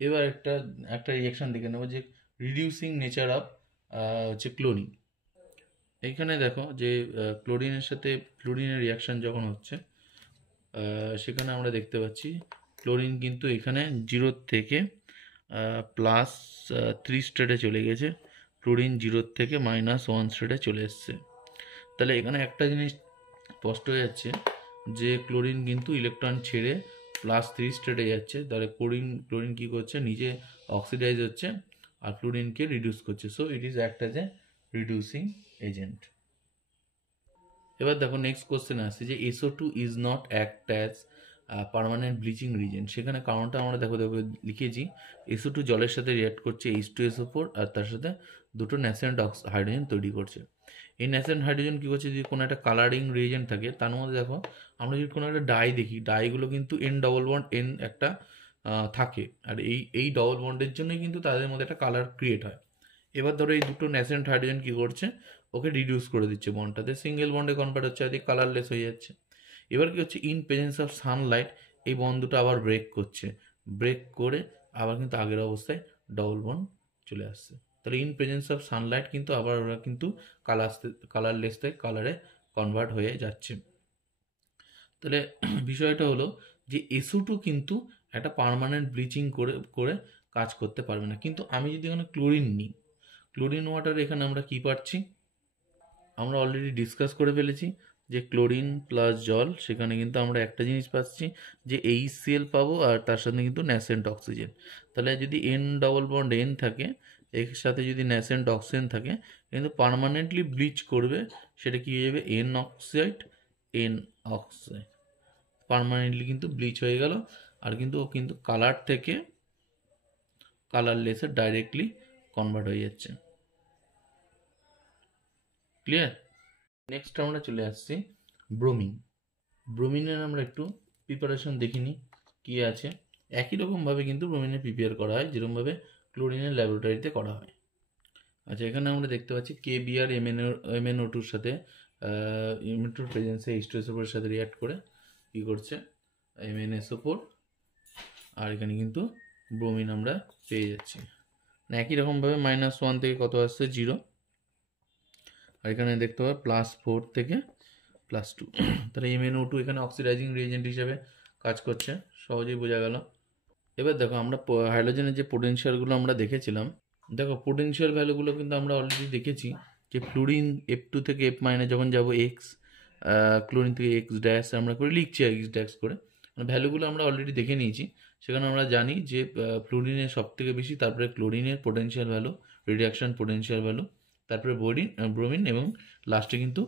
এবার একটা রিয়াকশান দেখে নেবো যে রিডিউসিং নেচার অফ হচ্ছে ক্লোরিন। এইখানে দেখো যে ক্লোরিনের সাথে ফ্লুরিনের রিয়াকশান যখন হচ্ছে সেখানে আমরা দেখতে পাচ্ছি ক্লোরিন কিন্তু এখানে 0 থেকে +3 স্টেটে চলে গেছে, ফ্লুরিন 0 থেকে -1 স্টেটে চলে এসছে। তাহলে এখানে একটা জিনিস স্পষ্ট হয়ে যাচ্ছে যে ক্লোরিন কিন্তু ইলেকট্রন ছেড়ে +3 স্টেটে যাচ্ছে, তাহলে ক্লোরিন কী করছে, নিজে অক্সিডাইজ হচ্ছে আর ক্লোরিনকে রিডিউস করছে। So it is act as A reducing agent. এবার দেখো নেক্সট কোশ্চেন আসছে যে SO2 is not act as permanent bleaching Regent. সেখানে কারণটা আমরা দেখো লিখেছি, SO2 জলের সাথে রিঅ্যাক্ট করছে H2SO4 আর তার সাথে দুটো ন্যাসেন্ট হাইড্রোজেন তৈরি করছে। এই ন্যাসেন্ট হাইড্রোজেন কী করছে, যদি কোনো একটা কালারিং রিজেন্ট থাকে তার মধ্যে দেখো আমরা যদি কোনো একটা ডাই দেখি, ডাইগুলো কিন্তু N ডবল বন্ড N একটা থাকে, আর এই ডবল বন্ডের জন্যই কিন্তু তাদের মধ্যে একটা কালার ক্রিয়েট হয়। এবার ধরো এই দুটো ন্যাসেন্ট হাইড্রোজেন কী করছে, ওকে রিডিউস করে দিচ্ছে, বন্ডটাতে সিঙ্গেল বন্ডে কনভার্ট হচ্ছে, আর কালারলেস হয়ে যাচ্ছে। এবার কি হচ্ছে, ইন প্রেজেন্স অফ সানলাইট এই বন্ড দুটো আবার ব্রেক করছে, ব্রেক করে আবার কিন্তু আগের অবস্থায় ডবল বন্ড চলে আসছে। তাহলে ইন প্রেজেন্স অফ সানলাইট কিন্তু আবার ওরা কিন্তু কালারলেস থেকে কালারে কনভার্ট হয়ে যাচ্ছে। তাহলে বিষয়টা হলো যে SO2 কিন্তু একটা পার্মানেন্ট ব্লিচিং করে কাজ করতে পারবে না। কিন্তু আমি যদি এখানে ক্লোরিন নিই, ক্লোরিন ওয়াটার এখানে আমরা কি পাচ্ছি, আমরা অলরেডি ডিসকাস করে ফেলেছি যে ক্লোরিন প্লাস জল, সেখানে কিন্তু আমরা একটা জিনিস পাচ্ছি যে HCl পাবো আর তার সাথে কিন্তু ন্যাসেন্ট অক্সিজেন। তাহলে যদি N ডবল বন্ড N থাকে, এর সাথে যদি ন্যাসেন্ট অক্সিজেন থাকে, কিন্তু পার্মানেন্টলি ব্লিচ করবে, সেটা কি হয়ে যাবে N oxide N oxide, permanently কিন্তু ব্লিচ হয়ে গেল, আর কিন্তু ও কিন্তু কালার থেকে কালারলেসে ডাইরেক্টলি কনভার্ট হয়ে যাচ্ছে। ক্লিয়ার? নেক্সট আমরা চলে আসছি ব্রোমিন। ব্রোমিনের আমরা একটু প্রিপারেশন দেখিনি কি আছে। একই রকমভাবে কিন্তু ব্রোমিনের প্রিপেয়ার করা হয় যেরকমভাবে ক্লোরিনের ল্যাবরেটরিতে করা হয়। আচ্ছা, এখানে আমরা দেখতে পাচ্ছি KBr MnO2-র সাথে MnO2 প্রেজেন্সে H2SO4 এর সাথে রিঅ্যাক্ট করে কী করছে, MnSO4, আর এখানে কিন্তু ব্রোমিন আমরা পেয়ে যাচ্ছি। একই রকমভাবে -1 থেকে কত আসছে 0, আর এখানে দেখতে পাবো +4 থেকে +2। তাহলে MnO2 এখানে অক্সিডাইজিং রিয়েজেন্ট হিসেবে কাজ করছে, সহজেই বোঝা গেল। এবার দেখো আমরা হাইড্রোজেনের যে পোটেনশিয়ালগুলো আমরা দেখেছিলাম, দেখো পোটেনশিয়াল ভ্যালুগুলো কিন্তু আমরা অলরেডি দেখেছি যে ফ্লুরিন F2 থেকে F- যখন যাব X, ক্লোরিন থেকে X' আমরা করে লিখছি X' করে, মানে ভ্যালুগুলো আমরা অলরেডি দেখে নিয়েছি। সেখানে আমরা জানি যে ফ্লুরিনের সব থেকে বেশি, তারপরে ক্লোরিনের potential value, reduction potential value, তারপরে ব্রোমিন এবং লাস্টে কিন্তু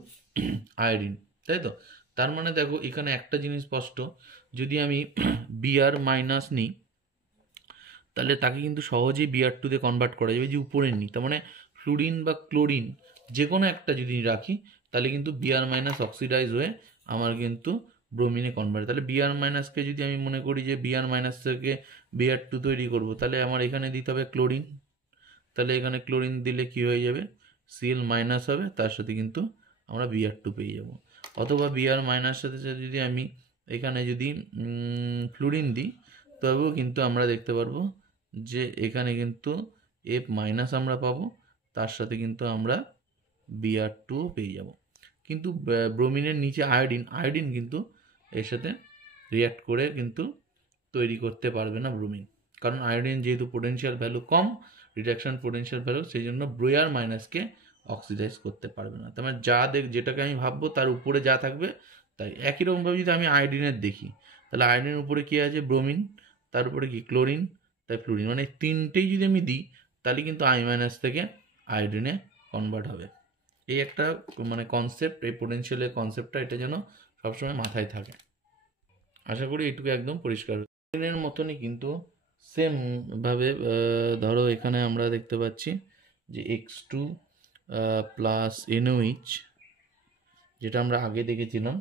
আয়োডিন, তাই তো? তার মানে দেখো এখানে একটা জিনিস স্পষ্ট, যদি আমি Br- নিই তাহলে তাকে কিন্তু সহজেই Br2-তে কনভার্ট করা যাবে, যে উপরে নিই। তার মানে ফ্লুরিন বা ক্লোরিন যে কোনো একটা যদি রাখি, তাহলে কিন্তু Br- অক্সিডাইজ হয়ে আমার কিন্তু ব্রোমিনে কনভার্ট। তাহলে Br- যদি আমি মনে করি যে Br- থেকে Br2 তৈরি করব, তাহলে আমার এখানে দিতে হবে ক্লোরিন। তাহলে এখানে ক্লোরিন দিলে কি হয়ে যাবে, Cl- হবে, তার সাথে কিন্তু আমরা Br2 পেয়ে যাব। অথবা Br- সাথে সাথে যদি আমি এখানে যদি ফ্লুরিন দিই, তবেও কিন্তু আমরা দেখতে পারবো যে এখানে কিন্তু F- আমরা পাবো, তার সাথে কিন্তু আমরা Br2 পেয়ে যাব। কিন্তু ব্রোমিনের নিচে আয়োডিন কিন্তু এর সাথে রিঅ্যাক্ট করে কিন্তু তৈরি করতে পারবে না ব্রোমিন, কারণ আয়োডিন যেহেতু পোটেনশিয়াল ভ্যালু কম, রিডাকশন পোটেনশিয়াল ভ্যালু, সেই জন্য Br- অক্সিডাইজ করতে পারবে না। তার মানে যেটাকে আমি ভাববো তার উপরে যা থাকবে তাই। একই রকমভাবে যদি আমি আয়োডিনের দেখি, তাহলে আয়োডিনের উপরে কী আছে, ব্রোমিন, তার উপরে কি ক্লোরিন, তাই ফ্লুরিন, মানে তিনটেই যদি আমি দিই, তাহলে কিন্তু I- থেকে আয়োডিনে কনভার্ট হবে। এই একটা মানে কনসেপ্ট, এই পোটেনশিয়ালের কনসেপ্টটা এটা যেন সবসময় মাথায় থাকে। আশা করি এইটুকু একদম পরিষ্কার। ক্লোরিনের মতনই কিন্তু সেমভাবে ধরো এখানে আমরা দেখতে পাচ্ছি যে X2 প্লাস NOH, যেটা আমরা আগে দেখেছিলাম,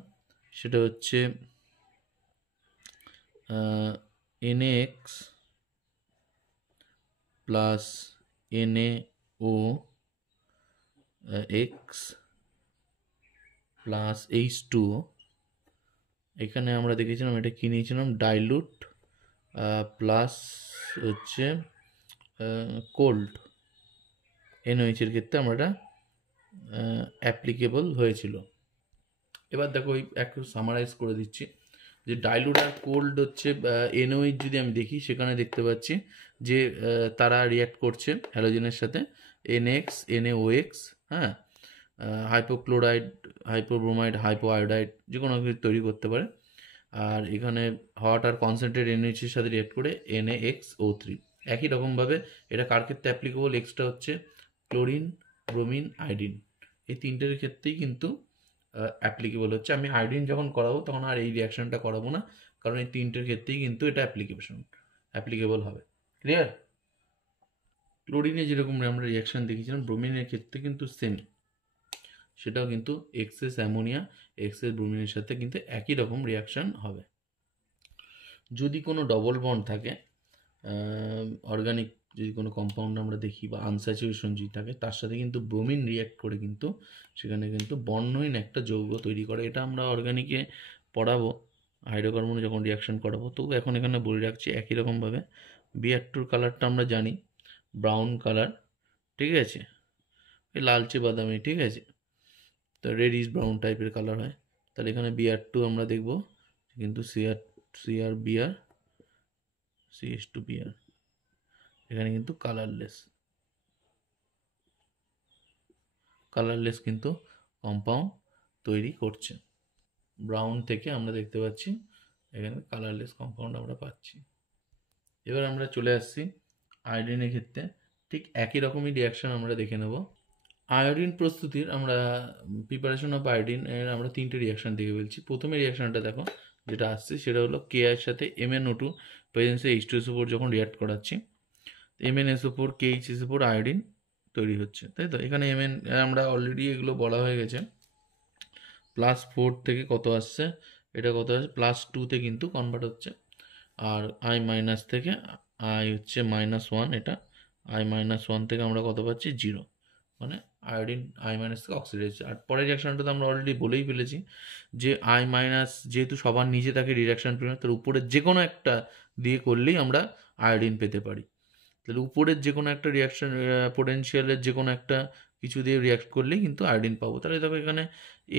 সেটা হচ্ছে NaX plus NaOX plus H2O। এখানে আমরা দেখেছিলাম এটা কি নিয়েছিলাম, ডাইলুট প্লাস হচ্ছে কোল্ড। NOH-এর ক্ষেত্রে আমরা এটা অ্যাপ্লিকেবল হয়েছিল। এবার দেখো একটু সামারাইজ করে দিচ্ছি যে ডাইলুট আর কোল্ড হচ্ছে NOH যদি আমি দেখি, সেখানে দেখতে পাচ্ছি যে তারা রিঅ্যাক্ট করছে হ্যালোজেনের সাথে NX NaOX, হ্যাঁ, হাইপোক্লোরাইড, হাইপোব্রোমাইড, হাইপোআয়োডাইড যে কোনো কিছু তৈরি করতে পারে। আর এখানে হট আর কনসেন্ট্রেট NaOH এর সাথে রিয়েক্ট করে NaXO3। একই রকমভাবে এটা কার ক্ষেত্রে অ্যাপ্লিকেবল, এক্সট্রা হচ্ছে ক্লোরিন, ব্রোমিন, আয়োডিন, এই তিনটের ক্ষেত্রেই কিন্তু অ্যাপ্লিকেবল হচ্ছে। আমি আয়োডিন যখন করাবো তখন আর এই রিয়াকশানটা করাবো না, কারণ এই তিনটের ক্ষেত্রেই কিন্তু এটা অ্যাপ্লিকেবল হবে। ক্লিয়ার? ক্লোরিনে যেরকম আমরা রিয়াকশান দেখেছিলাম, ব্রোমিনের ক্ষেত্রে কিন্তু সেম, সেটাও কিন্তু এক্সেস অ্যামোনিয়া এক্সেস ব্রোমিনের সাথে কিন্তু একই রকম রিয়াকশান হবে। যদি কোনো ডবল বন্ড থাকে, অর্গানিক যদি কোনো কম্পাউন্ড আমরা দেখি বা আনস্যাচুরেশন যদি থাকে, তার সাথে কিন্তু ব্রোমিন রিয়াক্ট করে কিন্তু সেখানে কিন্তু বর্ণহীন একটা যৌগ তৈরি করে। এটা আমরা অর্গানিকে পড়াবো, হাইড্রোকার্বনে যখন রিয়াকশান করাবো। তবু এখন এখানে বলে রাখছি, একই রকমভাবে Br2 কালারটা আমরা জানি ব্রাউন কালার, ঠিক আছে, এই লালচে বাদামি, ঠিক আছে, তো রেডিশ ব্রাউন টাইপের কালার হয়। তাহলে এখানে Br2 আমরা দেখব কিন্তু CrBr CH2Br, এখানে কিন্তু কালারলেস কিন্তু কম্পাউন্ড তৈরি করছে। ব্রাউন থেকে আমরা দেখতে পাচ্ছি এখানে কালারলেস কম্পাউন্ড আমরা পাচ্ছি। এবার আমরা চলে আসছি আয়োডিনের ক্ষেত্রে, ঠিক একই রকমই রিয়াকশান আমরা দেখে নেব। আয়োডিন প্রস্তুতির আমরা প্রিপারেশন অফ আয়োডিন এর আমরা তিনটে রিয়াকশান দেখে ফেলছি। প্রথমে রিয়াকশানটা দেখো যেটা আসছে, সেটা হলো Ki এর সাথে MnO2 প্রেজেন্সে H2SO4 যখন রিয়াক্ট করাচ্ছি, MnSO4 KHSO4 আয়োডিন তৈরি হচ্ছে, তাই তো। এখানে আমরা অলরেডি এগুলো বলা হয়ে গেছে। +4 থেকে কত আসছে, এটা কত আসছে +2তে কিন্তু কনভার্ট হচ্ছে। আর I- থেকে I হচ্ছে -1, এটা I-1 থেকে আমরা কত পাচ্ছি 0, মানে আয়োডিন I- থেকে অক্সিডাইজ। আর পরের রিয়াকশানটা তো আমরা অলরেডি বলেই ফেলেছি যে I- যেহেতু সবার নিচে থাকে রিডাকশান পিরিয়ড, তার উপরের যে কোনো একটা দিয়ে করলেই আমরা আয়োডিন পেতে পারি। তাহলে উপরের যে কোনো একটা রিয়াকশান পোটেনশিয়ালের যে কোনো একটা কিছু দিয়ে রিয়াক্ট করলেই কিন্তু আয়োডিন পাবো। তাহলে দেখো এখানে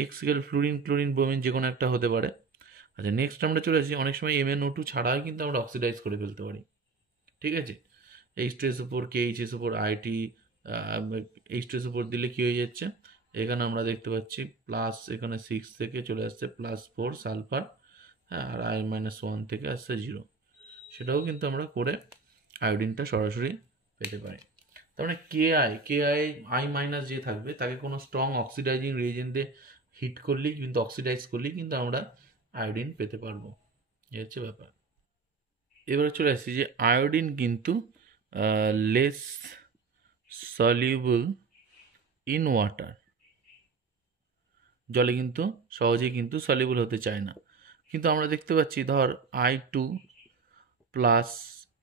এক্সিক্যাল ফ্লুরিন, ক্লোরিন, ব্রোমিন যে কোনো একটা হতে পারে। আচ্ছা, নেক্সট আমরা চলে আসি, অনেক সময় MnO2 ছাড়াও কিন্তু আমরা অক্সিডাইজ করে ফেলতে পারি, ঠিক আছে। H2SO4 KHSO4 IT, H2SO4 দিলে কী হয়ে যাচ্ছে, এখানে আমরা দেখতে পাচ্ছি প্লাস, এখানে 6 থেকে চলে আসছে +4 সালফার, হ্যাঁ, আর I-1 থেকে আসছে 0। সেটাও কিন্তু আমরা করে আয়োডিনটা সরাসরি পেতে পারি। তার মানে I- যে থাকবে তাকে কোনো স্ট্রং অক্সিডাইজিং রিয়েজেন্ট দিয়ে হিট করলেই কিন্তু, অক্সিডাইজ করলেই কিন্তু আমরা আয়োডিন পেতে পারবো, এই হচ্ছে ব্যাপার। এবারে চলে আসছি যে আয়োডিন কিন্তু লেস সলিউবল ইন ওয়াটার, জলে কিন্তু সহজেই কিন্তু সলিউবল হতে চায় না। কিন্তু আমরা দেখতে পাচ্ছি ধর I2 প্লাস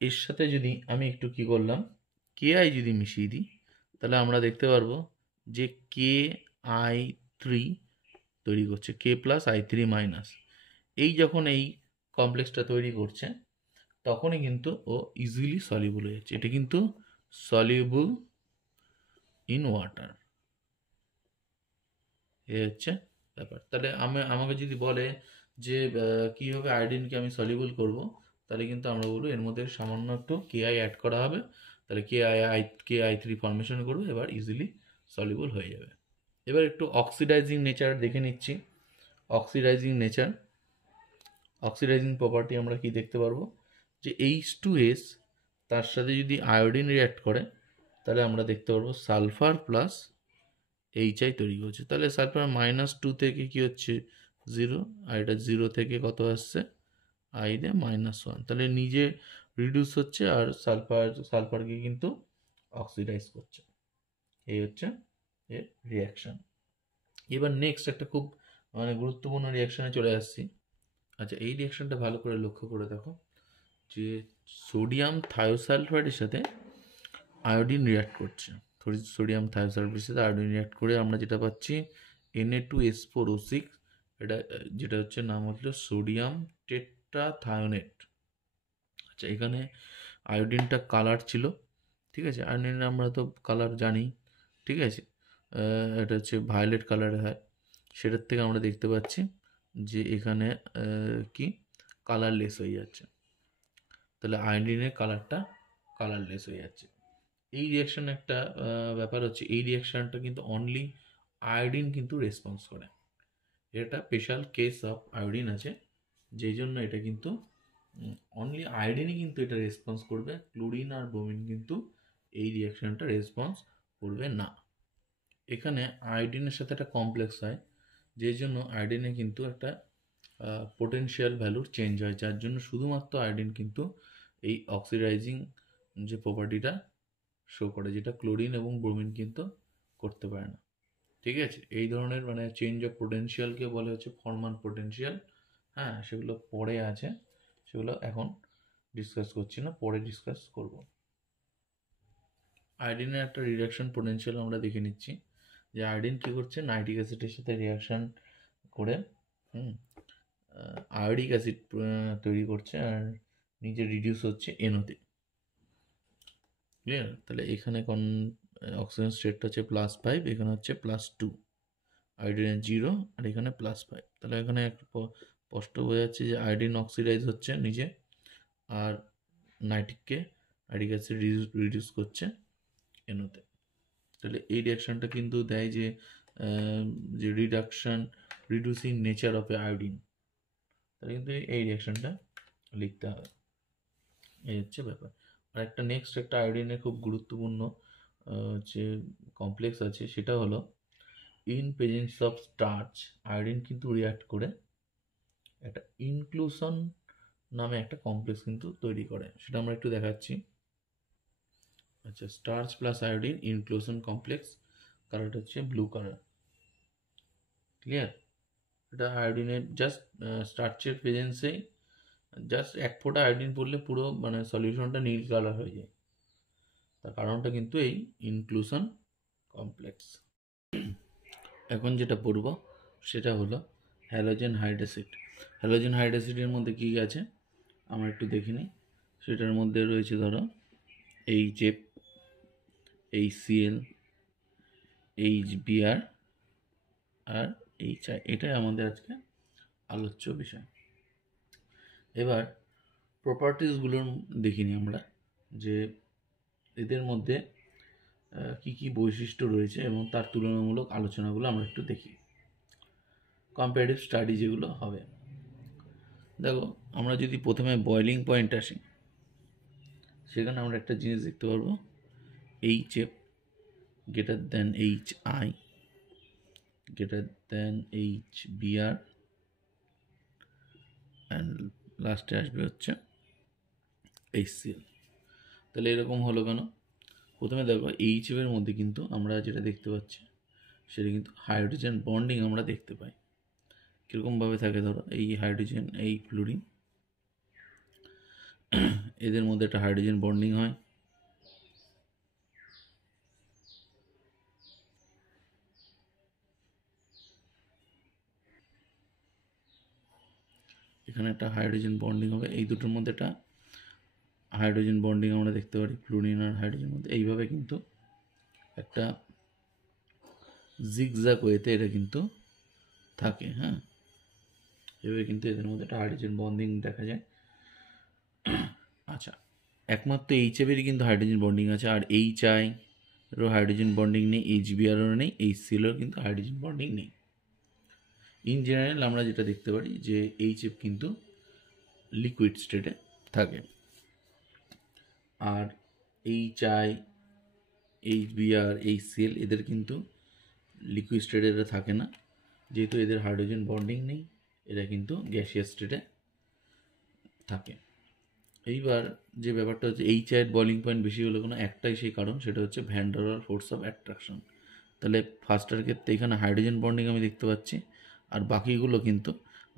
এর সাথে যদি আমি একটু কি করলাম Ki যদি মিশিয়ে দিই, তাহলে আমরা দেখতে পারবো যে Ki3 তৈরি করছে, K + I3-। এই যখন এই কমপ্লেক্সটা তৈরি করছে, তখনই কিন্তু ও ইজিলি সলিউবল হয়ে যাচ্ছে। এটা কিন্তু সলিউবল ইন ওয়াটার, এ হচ্ছে ব্যাপার। তাহলে আমাকে যদি বলে যে কীভাবে আয়োডিনকে আমি সলিউবল করব, তাহলে কিন্তু আমরা বলবো এর মধ্যে সামান্য একটু Ki অ্যাড করা হবে, তাহলে Ki3 ফর্মেশন করবে, এবার ইজিলি সলিউবল হয়ে যাবে। এবার একটু অক্সিডাইজিং নেচার দেখে নিচ্ছি। অক্সিডাইজিং প্রপার্টি আমরা কি দেখতে পারবো, যে H2S তার সাথে যদি আয়োডিন রিঅ্যাক্ট করে, তাহলে আমরা দেখতে পারবো সালফার প্লাস HI তৈরি করছে। তাহলে সালফার -2 থেকে কি হচ্ছে 0, আর এটা 0 থেকে কত আসছে I দিয়ে -1, তাহলে নিজে রিডিউস হচ্ছে আর সালফারকে কিন্তু অক্সিডাইজ করছে। এই হচ্ছে এর রিয়াকশান। এবার নেক্সট একটা খুব গুরুত্বপূর্ণ রিয়াকশানে চলে আসছি। আচ্ছা, এই রিয়াকশানটা ভালো করে লক্ষ্য করে দেখো, যে সোডিয়াম থায়োসালফাইডের সাথে আয়োডিন রিঅ্যাক্ট করছে। সোডিয়াম থায়োসালফাইডের সাথে আয়োডিন রিঅ্যাক্ট করে আমরা যেটা পাচ্ছি Na2S4O6, এটা যেটা হচ্ছে নাম হচ্ছে সোডিয়াম টেট্রাথায়োনেট। আচ্ছা, এখানে আয়োডিনটা কালার ছিল, ঠিক আছে, আয়োডিন আমরা তো কালার জানি, ঠিক আছে, এটা হচ্ছে ভায়োলেট কালারে হয়। সেটার থেকে আমরা দেখতে পাচ্ছি যে এখানে কি কালারলেস হয়ে যাচ্ছে, তাহলে আয়োডিনের কালারটা কালারলেস হয়ে যাচ্ছে। এই রিয়াকশান একটা ব্যাপার হচ্ছে, এই রিয়াকশানটা কিন্তু অনলি আয়োডিন কিন্তু রেসপন্স করে। এটা স্পেশাল কেস অফ আয়োডিন আছে, যেই জন্য এটা কিন্তু অনলি আয়োডিনই কিন্তু এটা রেসপন্স করবে, ক্লোরিন আর ব্রোমিন কিন্তু এই রিয়াকশানটা রেসপন্স করবে না। এখানে আয়োডিনের সাথে একটা কমপ্লেক্স হয়, যেই জন্য আয়োডিনে কিন্তু একটা পোটেনশিয়াল ভ্যালুর চেঞ্জ হয়, যার জন্য শুধুমাত্র আয়োডিন কিন্তু এই অক্সিডাইজিং যে প্রপার্টিটা শো করে, যেটা ক্লোরিন এবং ব্রোমিন কিন্তু করতে পারে না। ঠিক আছে, এই ধরনের মানে চেঞ্জ অফ পোটেনশিয়ালকে বলে হচ্ছে ফরমান পোটেনশিয়াল। হ্যাঁ, সেগুলো পরে আছে, সেগুলো এখন ডিসকাস করছি না, পরে ডিসকাস করব। আয়োডিনের একটা রিডাকশন পোটেনশিয়াল আমরা দেখে নিচ্ছি, যে আয়োডিন কী করছে, নাইট্রিক অ্যাসিডের সাথে রিয়াকশান করে আয়োডিক অ্যাসিড তৈরি করছে, আর নিজে রিডিউস হচ্ছে এনোতে। ক্লিয়ার? তাহলে এখানে অক্সিজেন স্টেটটা হচ্ছে +5, এখানে হচ্ছে +2, আয়োডিনের 0 আর এখানে +5। তাহলে এখানে স্পষ্ট বোঝা যাচ্ছে যে আয়োডিন অক্সিডাইজ হচ্ছে নিজে, আর নাইট্রিক অ্যাসিড রিডিউস করছে এনোতে। তাহলে এই রিয়াকশানটা কিন্তু দেয় যে রিডিউসিং নেচার অফ আয়োডিন। তাহলে কিন্তু এই রিয়াকশানটা লিখতে হবে, এই হচ্ছে ব্যাপার। আর একটা নেক্সট একটা আয়োডিনের খুব গুরুত্বপূর্ণ যে কমপ্লেক্স আছে, সেটা হলো in presence of starch iodine কিন্তু রিয়াক্ট করে একটা ইনক্লুশন নামে একটা কমপ্লেক্স কিন্তু তৈরি করে, সেটা আমরা একটু দেখাচ্ছি। আচ্ছা, starch plus iodine inclusion complex, কালারটা হচ্ছে ব্লু কালার। ক্লিয়ার? এটা আয়োডিনের জাস্ট স্টার্চের প্রেজেন্সেই জাস্ট এক ফোঁটা আয়োডিন পড়লে পুরো মানে সলিউশনটা নীল কালার হয়ে যায়। তার কারণটা কিন্তু এই ইনক্লুশন কমপ্লেক্স। এখন যেটা পড়ব সেটা হলো হ্যালোজেন হাইড্রোক্সাইড। হ্যালোজেন হাইড্রোক্সাইডের মধ্যে কী আছে আমরা একটু দেখে নিই। সেটার মধ্যে রয়েছে ধরো HF, HCl, HBr আর HI, এটাই আমাদের আজকে আলোচ্য বিষয়। এবার প্রপার্টিসগুলোর দেখিনি আমরা, যে এদের মধ্যে কি কি বৈশিষ্ট্য রয়েছে এবং তার তুলনামূলক আলোচনাগুলো আমরা একটু দেখি। কম্পারেটিভ স্টাডি যেগুলো হবে, দেখো আমরা যদি প্রথমে বয়লিং পয়েন্ট আসি, সেখানে আমরা একটা জিনিস দেখতে পারবো, HF greater than HI greater than HBr and লাস্টে আসবে হচ্ছে HCl। তাহলে এরকম হলো কেন? প্রথমে দেখো HF এর মধ্যে কিন্তু আমরা যেটা দেখতে পাচ্ছি সেটা কিন্তু হাইড্রোজেন বন্ডিং আমরা দেখতে পাই। কীরকমভাবে থাকে, ধরো এই হাইড্রোজেন এই ফ্লুরিন, এদের মধ্যে একটা হাইড্রোজেন বন্ডিং হয়, এখানে একটা হাইড্রোজেন বন্ডিং হবে, এই দুটোর মধ্যে একটা হাইড্রোজেন বন্ডিং আমরা দেখতে পারি ফ্লুরিন আর হাইড্রোজেন মধ্যে। এইভাবে কিন্তু একটা জিগজ্যাগ ওয়েতে এটা কিন্তু থাকে। হ্যাঁ, এভাবে কিন্তু এদের মধ্যে একটা হাইড্রোজেন বন্ডিং দেখা যায়। আচ্ছা, একমাত্র HFেরই কিন্তু হাইড্রোজেন বন্ডিং আছে, আর HI এরও হাইড্রোজেন বন্ডিং নেই, HBrও নেই, HClও কিন্তু হাইড্রোজেন বন্ডিং নেই। ইন জেনারেল আমরা যেটা দেখতে পারি যে HF কিন্তু লিকুইড স্টেটে থাকে, আর HI, HBr, HCl এদের কিন্তু লিকুইড স্টেটে এরা থাকে না, যেহেতু এদের হাইড্রোজেন বন্ডিং নেই, এরা কিন্তু গ্যাসিয়াস স্টেটে থাকে। এইবার যে ব্যাপারটা হচ্ছে HI বয়লিং পয়েন্ট বেশি হলো কোনো একটাই সেই কারণ, সেটা হচ্ছে van der wall force of attraction. তাহলে ফার্স্টের ক্ষেত্রে এখানে হাইড্রোজেন বন্ডিং আমি দেখতে পাচ্ছি, আর বাকিগুলো কিন্তু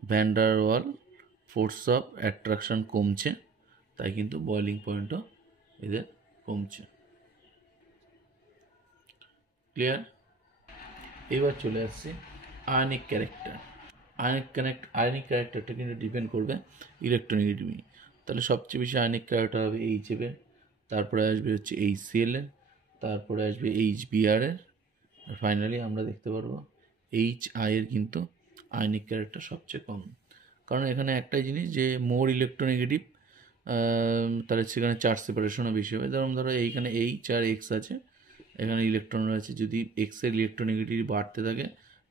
van der wall force of attraction কমছে, তাই কিন্তু বয়লিং পয়েন্টও এদের কমছে। ক্লিয়ার? এবার চলে আসছে আয়নিক ক্যারেক্টার। আয়নিক ক্যারেক্টারটা কিন্তু ডিপেন্ড করবে ইলেকট্রোনেগেটিভিটি। তাহলে সবচেয়ে বেশি আয়নিক ক্যারেক্টার হবে HF এর, তারপরে আসবে হচ্ছে HCl এর, তারপরে আসবে HBr এর, আর ফাইনালি আমরা দেখতে পারবো HI এর কিন্তু আয়নিক ক্যারেক্টার সবচেয়ে কম। কারণ এখানে একটাই জিনিস যে মোর ইলেকট্রোনেগেটিভ, তাহলে সেখানে চার্জ সেপারেশনও বেশি হবে। যেমন ধরো এইখানে H আর X আছে, এখানে ইলেকট্রন রয়েছে, যদি এক্সের ইলেকট্রোনেগেটিভিটি বাড়তে থাকে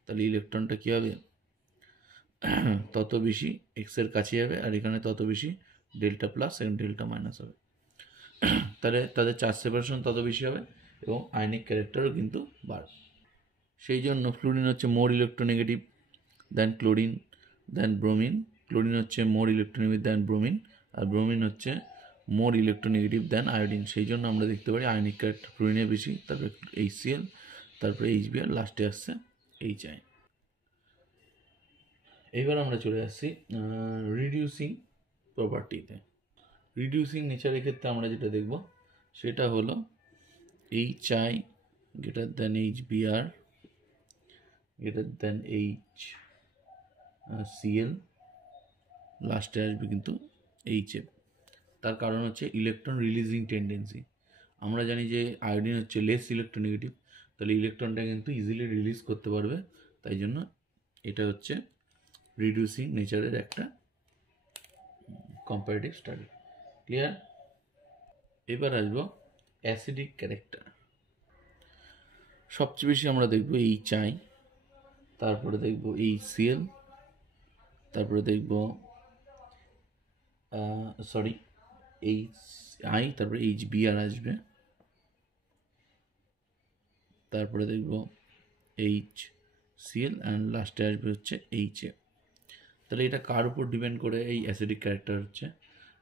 তাহলে ইলেকট্রনটা কী হবে, তত বেশি এক্সের কাছে যাবে, আর এখানে তত বেশি ডেল্টা প্লাস এবং ডেল্টা মাইনাস হবে। তাহলে তাদের চার্জ সেপারেশন তত বেশি হবে এবং আয়নিক ক্যারেক্টারও কিন্তু বাড়বে। সেই জন্য ফ্লুরিন হচ্ছে মোর ইলেকট্রোনেগেটিভ দেন ক্লোরিন দেন ব্রোমিন, ক্লোরিন হচ্ছে মোর ইলেকট্রোনেগেটিভ দেন ব্রোমিন, আর ব্রোমিন হচ্ছে মোর ইলেকট্রোনেগেটিভ দেন আয়োডিন। সেই জন্য আমরা দেখতে পারি আয়নিক ক্যারেক্টার ফ্লুরিনে বেশি, তারপরে HCl, তারপরে HBr, লাস্টে আসছে HI। এবার আমরা চলে আসছি রিডিউসিং প্রপার্টিতে। রিডিউসিং নেচারের ক্ষেত্রে আমরা যেটা দেখব সেটা হলো HI greater than HBr greater than HCl, লাস্টে আসবে কিন্তু HF। তার কারণ হচ্ছে ইলেকট্রন রিলিজিং টেন্ডেন্সি। আমরা জানি যে আয়োডিন হচ্ছে লেস ইলেকট্রোনেগেটিভ, তাহলে ইলেকট্রনটা কিন্তু ইজিলি রিলিজ করতে পারবে, তাই জন্য এটা হচ্ছে রিডিউসিং নেচারের একটা কম্পারেটিভ স্টাডি। ক্লিয়ার? এবার আসবো অ্যাসিডিক ক্যারেক্টার। সবচেয়ে বেশি আমরা দেখবো HI, তারপরে দেখবো HCl, তারপরে দেখবো HI, তারপরে HBr আসবে, তারপরে দেখবো HCl অ্যান্ড লাস্টে আসবে হচ্ছে HF। তাহলে এটা কার উপর ডিপেন্ড করে এই অ্যাসিডিক ক্যারেক্টার হচ্ছে,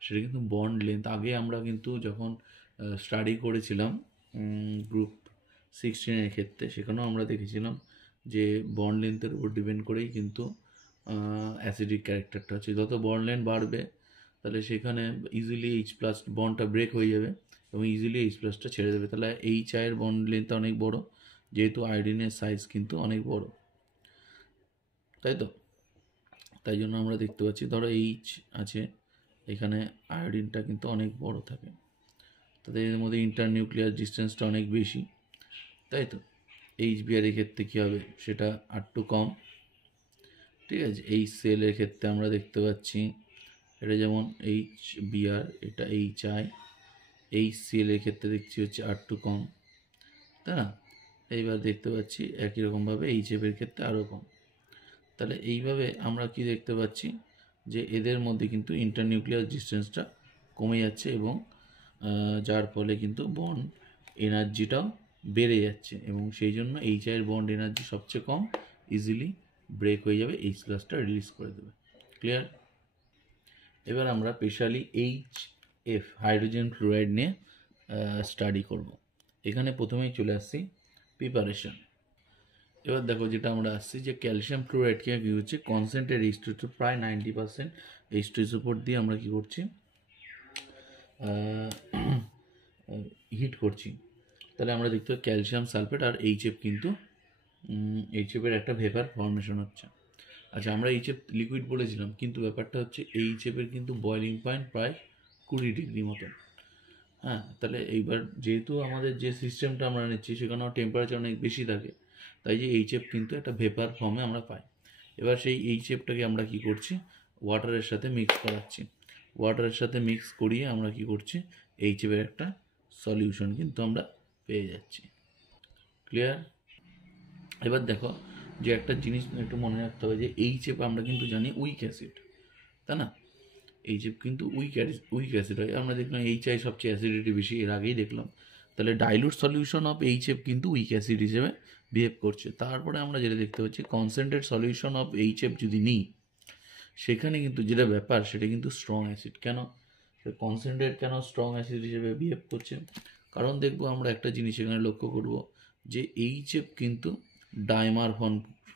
সেটা কিন্তু বন্ড লেন্থ। আগে আমরা কিন্তু যখন স্টাডি করেছিলাম গ্রুপ 16 ক্ষেত্রে, সেখানেও আমরা দেখেছিলাম যে বন্ড লেন্থের উপর ডিপেন্ড করেই কিন্তু অ্যাসিডিক ক্যারেক্টারটা হচ্ছে। যত বন্ড লেন্থ বাড়বে তাহলে সেখানে ইজিলি H+ বন্ডটা ব্রেক হয়ে যাবে এবং ইজিলি H+টা ছেড়ে দেবে। তাহলে HI এর বন্ড লেন্থ অনেক বড়, যেহেতু আয়োডিনের সাইজ কিন্তু অনেক বড়, তাই তো? তাই জন্য আমরা দেখতে পাচ্ছি, ধরো H আছে, এখানে আয়োডিনটা কিন্তু অনেক বড় থাকে, তাদের এর মধ্যে ইন্টারনিউক্লিয়ার ডিস্টেন্সটা অনেক বেশি, তাই তো? HBr এর ক্ষেত্রে কী হবে, সেটা একটু কম, ঠিক আছে? HCl এর ক্ষেত্রে আমরা দেখতে পাচ্ছি এটা যেমন HBr, এটা HI, HCl এর ক্ষেত্রে দেখছি হচ্ছে একটু কম, তাই না? এইবার দেখতে পাচ্ছি একই রকমভাবে HF এর ক্ষেত্রে আরও কম। তাহলে এইভাবে আমরা কি দেখতে পাচ্ছি যে এদের মধ্যে কিন্তু ইন্টারনিউক্লিয়ার ডিস্টেন্সটা কমে যাচ্ছে এবং যার ফলে কিন্তু বন্ড এনার্জিটাও বেড়ে যাচ্ছে এবং সেই জন্য HI এর বন্ড এনার্জি সবচেয়ে কম, ইজিলি ব্রেক হয়ে যাবে, H+টা রিলিজ করে দেবে। ক্লিয়ার? এবার আমরা স্পেশালি HF হাইড্রোজেন ফ্লুরাইড নিয়ে স্টাডি করব। এখানে প্রথমেই চলে আসছি প্রিপারেশন। এবার দেখো যেটা আমরা আসছি যে ক্যালসিয়াম ফ্লোরাইডকে কী হচ্ছে, কনসেন্ট্রেট H2 প্রায় 90% H2 উপর দিয়ে আমরা কী করছি, হিট করছি। তাহলে আমরা দেখতে পাই ক্যালসিয়াম সালফেট আর HF কিন্তু HF এর একটা ভেপার ফর্মেশন হচ্ছে। আচ্ছা, আমরা HF লিকুইড বলেছিলাম, কিন্তু ব্যাপারটা হচ্ছে HF এর কিন্তু বয়লিং পয়েন্ট প্রায় 20 ডিগ্রি মতো। হ্যাঁ, তাহলে এইবার যেহেতু আমাদের যে সিস্টেমটা আমরা নিচ্ছি সেখানেও টেম্পারেচার অনেক বেশি থাকে, তাই যে HF কিন্তু একটা ভেপার ফর্মে আমরা পাই। এবার সেই HFটাকে আমরা কি করছি, ওয়াটারের সাথে মিক্স করাচ্ছি। ওয়াটারের সাথে মিক্স করিয়ে আমরা কি করছি, HF এর একটা সলিউশন কিন্তু আমরা পেয়ে যাচ্ছি। ক্লিয়ার? এবার দেখো যে একটা জিনিস একটু মনে রাখতে হবে যে HF আমরা কিন্তু জানি উইক অ্যাসিড, তাই না? HF কিন্তু উইক অ্যাসিড হয়। আমরা দেখলাম HI সবচেয়ে অ্যাসিডিটি বেশি, এর আগেই দেখলাম। তাহলে ডাইলুট সলিউশন অফ HF কিন্তু উইক অ্যাসিড হিসেবে বিহেভ করছে। তারপরে আমরা যেটা দেখতে পাচ্ছি, কনসেন্ট্রেট সলিউশন অফ HF যদি নিই, সেখানে কিন্তু যেটা ব্যাপার সেটা কিন্তু স্ট্রং অ্যাসিড। কেন কনসেন্ট্রেট কেন স্ট্রং অ্যাসিড হিসেবে বিহেভ করছে? কারণ দেখবো আমরা একটা জিনিস এখানে লক্ষ্য করব যে HF কিন্তু ডাইমার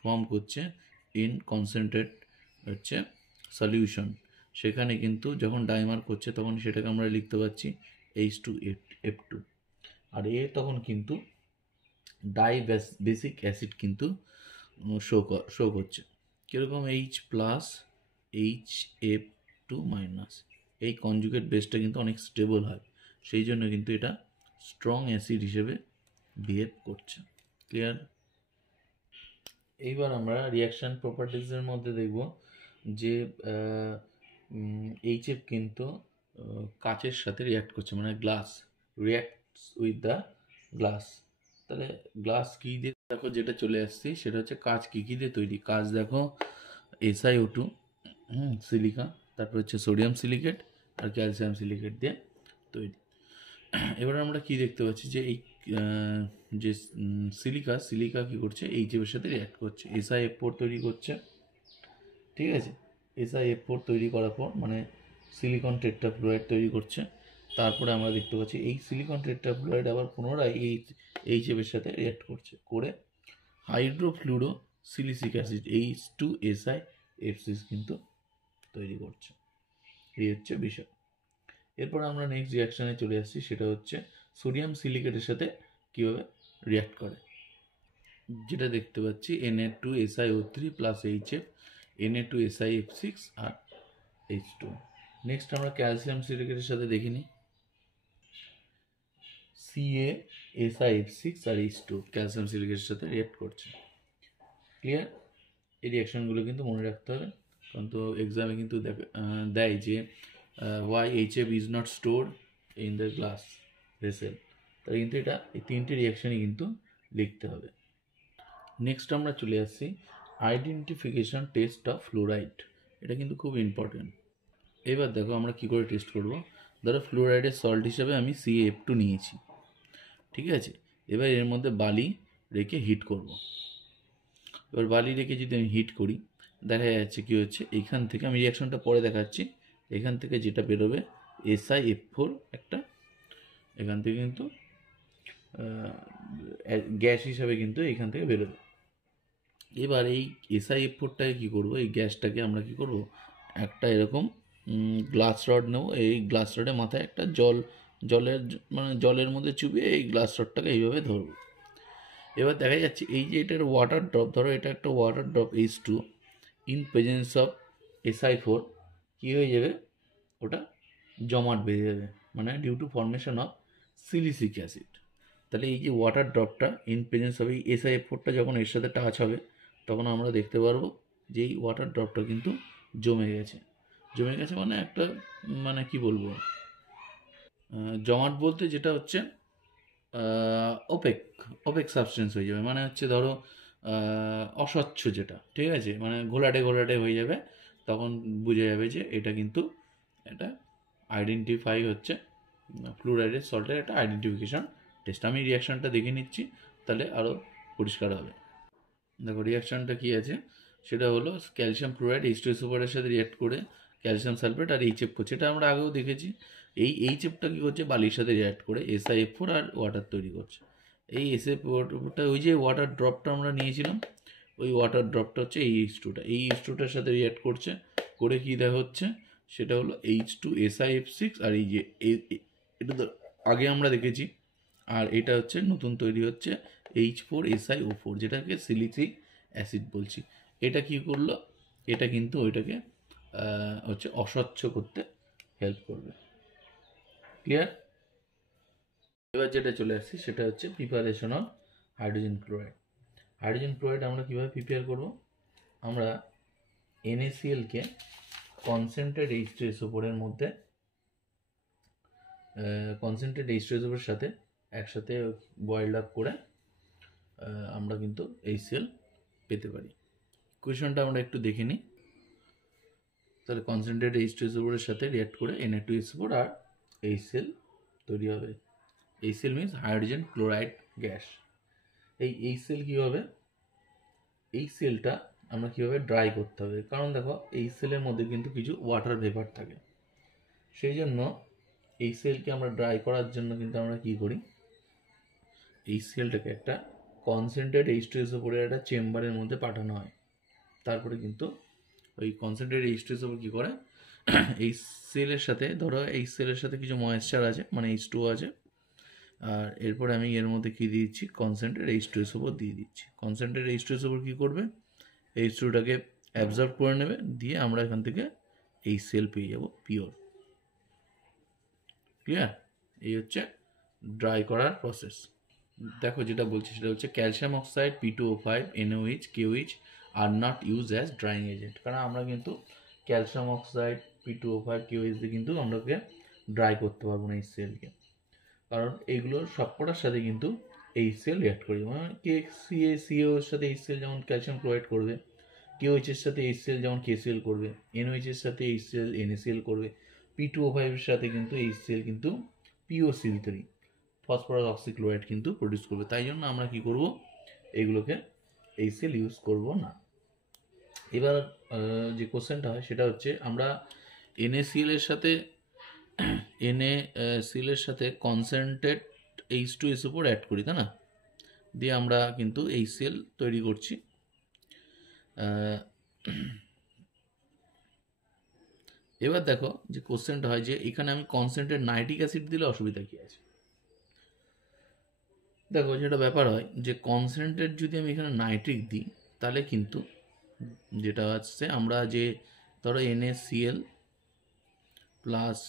ফর্ম করছে ইন কনসেন্ট্রেট হচ্ছে সলিউশন। সেখানে কিন্তু যখন ডাইমার করছে তখন সেটাকে আমরা লিখতে পাচ্ছি H2F2, আর তখন কিন্তু বেসিক অ্যাসিড কিন্তু শো করছে কীরকম, H+HF2-, এই কনজুগেট বেসটা কিন্তু অনেক স্টেবল হয়, সেই জন্য কিন্তু এটা স্ট্রং অ্যাসিড হিসেবে বিহেভ করছে। ক্লিয়ার? এইবার আমরা রিয়াকশান প্রপার্টিজের মধ্যে দেখব যে HF কিন্তু কাচের সাথে রিয়াক্ট করছে, মানে glass reacts with the glass, তাহলে গ্লাস কী দিয়ে দেখো যেটা চলে আসছি সেটা হচ্ছে কাঁচ কী কী দিয়ে তৈরি। কাঁচ দেখো SiO2, সিলিকা, তারপর হচ্ছে সোডিয়াম সিলিকেট আর ক্যালসিয়াম সিলিকেট দিয়ে তৈরি। এবার আমরা কি দেখতে পাচ্ছি যে এই যে সিলিকা কি করছে এইচএফের সাথে রিঅ্যাক্ট করছে, SiF4 তৈরি করছে। ঠিক আছে, SiF4 তৈরি করার পর মানে সিলিকন টেট্রাফ্লুরাইড তৈরি করছে। তারপরে আমরা দেখতে পাচ্ছি এই সিলিকন টেট্রাফ্লুরাইড আবার পুনরায় এইচএফের সাথে রিঅ্যাক্ট করছে, করে হাইড্রোফ্লুরো সিলিসিক অ্যাসিড H2SiF6 কিন্তু তৈরি করছে। এই হচ্ছে বিষয়। এরপর আমরা নেক্সট রিয়াকশানে চলে আসছি, সেটা হচ্ছে সোডিয়াম সিলিকেটের সাথে কীভাবে রিয়াক্ট করে, যেটা দেখতে পাচ্ছি Na2SiO3 প্লাস HF, Na2SiF6 আর H2। নেক্সট আমরা ক্যালসিয়াম সিলিকেটের সাথে দেখে নিই, CaSiF6 আর H2 ক্যালসিয়াম সিলিকেটের সাথে রিয়াক্ট করছে। ক্লিয়ার? এই রিয়াকশানগুলো কিন্তু মনে রাখতে হবে, কারণ তো এক্সামে কিন্তু দেয় যে why HF is not stored in the glass vessel, তাই কিন্তু এটা এই তিনটে রিয়াকশানই কিন্তু লিখতে হবে। নেক্সট আমরা চলে আসছি আইডেন্টিফিকেশন টেস্ট অফ ফ্লোরাইড, এটা কিন্তু খুব ইম্পর্টেন্ট। এবার দেখো আমরা কি করে টেস্ট করব। ধরো ফ্লোরাইডের সল্ট হিসাবে আমি CaF2 নিয়েছি, ঠিক আছে। এবার এর মধ্যে বালি রেখে হিট করব। এবার বালি রেখে যদি আমি হিট করি, দেখা যাচ্ছে কি হচ্ছে, এইখান থেকে আমি রিয়াকশনটা পরে দেখাচ্ছি, এখান থেকে যেটা বেরোবে SiF4 একটা, এখান থেকে কিন্তু গ্যাস হিসাবে কিন্তু এখান থেকে বেরোবে। এবার এই SiF4টাকে কী করবো, এই গ্যাসটাকে আমরা কি করব, একটা এরকম গ্লাস রড নেব, এই গ্লাস রডের মাথায় একটা জলের মধ্যে চুবিয়ে এই গ্লাস রডটাকে এইভাবে ধরবো। এবার দেখা যাচ্ছে এই যে এটার ওয়াটার ড্রপ, ধরো এটা একটা water drop H2 in presence of Si4 কী হয়ে যাবে, ওটা জমাট বেঁধে যাবে, মানে due to formation of silicic acid. তাহলে এই যে ওয়াটার ড্রপটা ইন প্রেজেন্স অফ এই SiF4টা যখন এর সাথে টাচ হবে, তখন আমরা দেখতে পারবো যে এই ওয়াটার ড্রপটা কিন্তু জমে গেছে মানে একটা, মানে কি বলবো, জমাট বলতে যেটা হচ্ছে ওপেক সাবস্টেন্স হয়ে যাবে, মানে হচ্ছে ধরো অস্বচ্ছ যেটা, ঠিক আছে, মানে ঘোলাটে হয়ে যাবে। তখন বোঝা যাবে যে এটা কিন্তু এটা আইডেন্টিফাই হচ্ছে ফ্লুরাইডের সল্টের একটা আইডেন্টিফিকেশন টেস্ট। আমি রিয়াকশানটা দেখে নিচ্ছি, তাহলে আরও পরিষ্কার হবে। দেখো রিয়াকশানটা কী আছে, সেটা হলো ক্যালসিয়াম ফ্লুরাইড H2SO4 সাথে রিয়াক্ট করে ক্যালসিয়াম সালফেট আর HF করছে, এটা আমরা আগেও দেখেছি। এই HFটা কী করছে, বালির সাথে রিয়াক্ট করে SiF4 আর ওয়াটার তৈরি করছে। এই SiF4টা ওই যে ওয়াটার ড্রপটা আমরা নিয়েছিলাম, ওই ওয়াটার ড্রপটা হচ্ছে এই H2টা, এই H2টার সাথে রিয়াক্ট করছে, করে কী দেখা হচ্ছে, সেটা হলো H2SiF6 আর এই যে এটা তো আগে আমরা দেখেছি, আর এটা হচ্ছে নতুন তৈরি হচ্ছে H4SiO4, যেটাকে সিলিসিক অ্যাসিড বলছি। এটা কি করলো, এটা কিন্তু ওইটাকে হচ্ছে অস্বচ্ছ করতে হেল্প করবে। ক্লিয়ার? এবার যেটা চলে আসছি সেটা হচ্ছে preparation of hydrogen chloride. Hydrogen chloride আমরা কীভাবে প্রিপেয়ার করব, আমরা NaClকে কনসেন্ট্রেট H2SO4 এর মধ্যে কনসেন্ট্রেট H2SO4 এর সাথে একসাথে বয়েলড আপ করে আমরা কিন্তু HCl পেতে পারি। কোয়েশনটা আমরা একটু দেখে নিই। তাহলে কনসেন্ট্রেট H2SO4 এর সাথে রিঅ্যাক্ট করে Na2SO4 আর HCl তৈরি হবে। HCl means hydrogen chloride gas. এই HCl কী হবে, HClটা আমরা কীভাবে ড্রাই করতে হবে, কারণ দেখো HCl এর মধ্যে কিন্তু কিছু ওয়াটার ভেপার থাকে, সেই জন্য HClকে আমরা ড্রাই করার জন্য কিন্তু আমরা কী করি, HClটাকে একটা কনসেন্ট্রেট H2SO4 এর একটা চেম্বারের মধ্যে পাঠানো হয়। তারপরে কিন্তু ওই কনসেন্ট্রেট H2SO4 কী করে, HCl এর সাথে, ধরো HCl এর সাথে কিছু ময়েশ্চার আছে, মানে H2O আছে, আর এরপরে আমি এর মধ্যে কী দিচ্ছি, কনসেন্ট্রেট H2SO4 দিয়ে দিচ্ছি। কনসেন্ট্রেট H2SO4 কী করবে, H2টাকে অ্যাবজর্ব করে নেবে, দিয়ে আমরা এখান থেকে HCl পেয়ে যাব পিওর। ক্লিয়ার? এই হচ্ছে ড্রাই করার প্রসেস। দেখো যেটা বলছি সেটা হচ্ছে calcium oxide P2O5 NaOH KOH are not use as drawing agent, কারণ আমরা কিন্তু ক্যালসিয়াম অক্সাইড P2O5 KOH দিয়ে কিন্তু আমরাকে ড্রাই করতে পারবো না HClকে, কারণ এইগুলোর সবকটার সাথে কিন্তু HCl রিঅ্যাক্ট করে, মানে KCaCO এর সাথে HCl যেমন ক্যালসিয়াম ক্লোরাইড করবে, KOH এর সাথে HCl যেমন KCl করবে, NOH এর সাথে HCl NaCl করবে, P2O5 এর সাথে কিন্তু HCl কিন্তু POCl3 ফসফরাস অক্সিক্লোরাইড কিন্তু প্রডিউস করবে। তাই জন্য আমরা কি করব, এগুলোকে HCl ইউজ করব না। এবার যে কোশ্চেনটা হয় সেটা হচ্ছে আমরা NaCl এর সাথে NaCl এর সাথে কনসেন্ট্রেট H2SO4 অ্যাড করি, তাই না? দিয়ে আমরা কিন্তু HCl তৈরি করছি। এবার দেখো যে কোশ্চেনটা হয় যে এখানে আমি কনসেন্ট্রেট নাইট্রিক অ্যাসিড দিলে অসুবিধা কি আছে? দেখো যেটা ব্যাপার হয় যে কনসেন্ট্রেট যদি আমি এখানে নাইট্রিক দিই তাহলে কিন্তু যেটা হচ্ছে আমরা যে ধরো NaCl প্লাস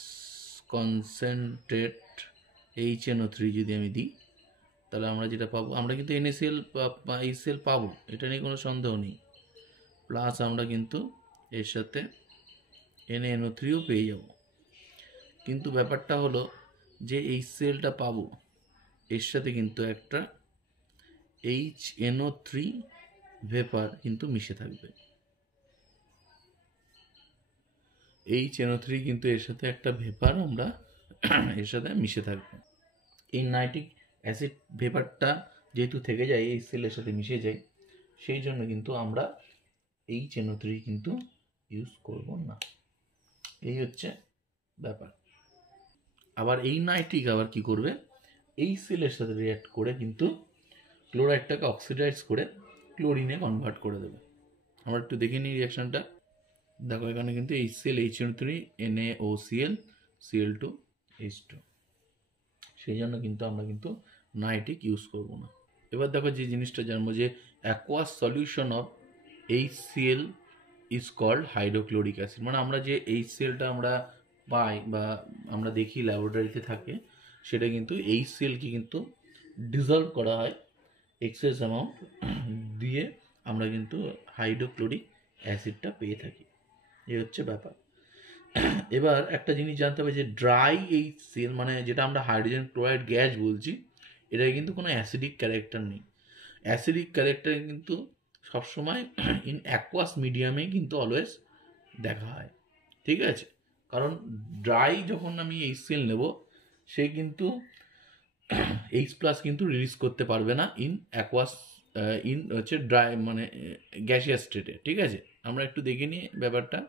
কনসেন্ট্রেট HNO3 যদি আমি দিই তাহলে আমরা যেটা পাবো, আমরা কিন্তু NaCl HCl পাবো, এটা নিয়ে কোনো সন্দেহ নেই। প্লাস আমরা কিন্তু এর সাথে NaNO3ও পেয়ে যাব। কিন্তু ব্যাপারটা হলো যে HClটা পাবো এর সাথে কিন্তু একটা HNO3 ভেপার কিন্তু মিশে থাকবে। HNO3 কিন্তু এর সাথে একটা ভেপার আমরা এর সাথে মিশে থাকবে। এই নাইট্রিক অ্যাসিড ভেপারটা যেহেতু থেকে যায় HCl এর সাথে মিশে যায়, সেই জন্য কিন্তু আমরা HNO3 কিন্তু ইউজ করব না। এই হচ্ছে ব্যাপার। আবার এই নাইট্রিক আবার কি করবে, HCl এর সাথে রিঅ্যাক্ট করে কিন্তু ক্লোরাইডটাকে অক্সিডাইজ করে ক্লোরিনে কনভার্ট করে দেবে। আমরা একটু দেখে নিই রিঅ্যাকশনটা। দেখো এখানে কিন্তু HCl HNO3 NaOCl Cl2 H2, সেই জন্য কিন্তু আমরা কিন্তু নাইট্রিক ইউজ করব না। এবার দেখো যে জিনিসটা জানবো যে aqueous solution of HCl is called hydrochloric acid, মানে আমরা যে HClটা আমরা পাই বা আমরা দেখি ল্যাবরেটরিতে থাকে, সেটা কিন্তু HClকে কিন্তু ডিজলভ করা হয় এক্সেস অ্যামাউন্ট দিয়ে, আমরা কিন্তু হাইড্রোক্লোরিক অ্যাসিডটা পেয়ে থাকি। এই হচ্ছে ব্যাপার। এবার একটা জিনিস জানতে হবে যে ড্রাই HCl মানে যেটা আমরা হাইড্রোজেন ক্লোরাইড গ্যাস বলছি, এটা কিন্তু কোনো অ্যাসিডিক ক্যারেক্টার নেই। অ্যাসিডিক ক্যারেক্টার কিন্তু সবসময় ইন অ্যাকোয়াস মিডিয়ামে কিন্তু অলওয়েজ দেখা হয়, ঠিক আছে? কারণ ড্রাই যখন আমি HCl নেব সে কিন্তু H+ কিন্তু রিলিজ করতে পারবে না ইন অ্যাকোয়াস ইন হচ্ছে ড্রাই মানে গ্যাসিয়াস স্টেটে, ঠিক আছে? আমরা একটু দেখে নিই ব্যাপারটা।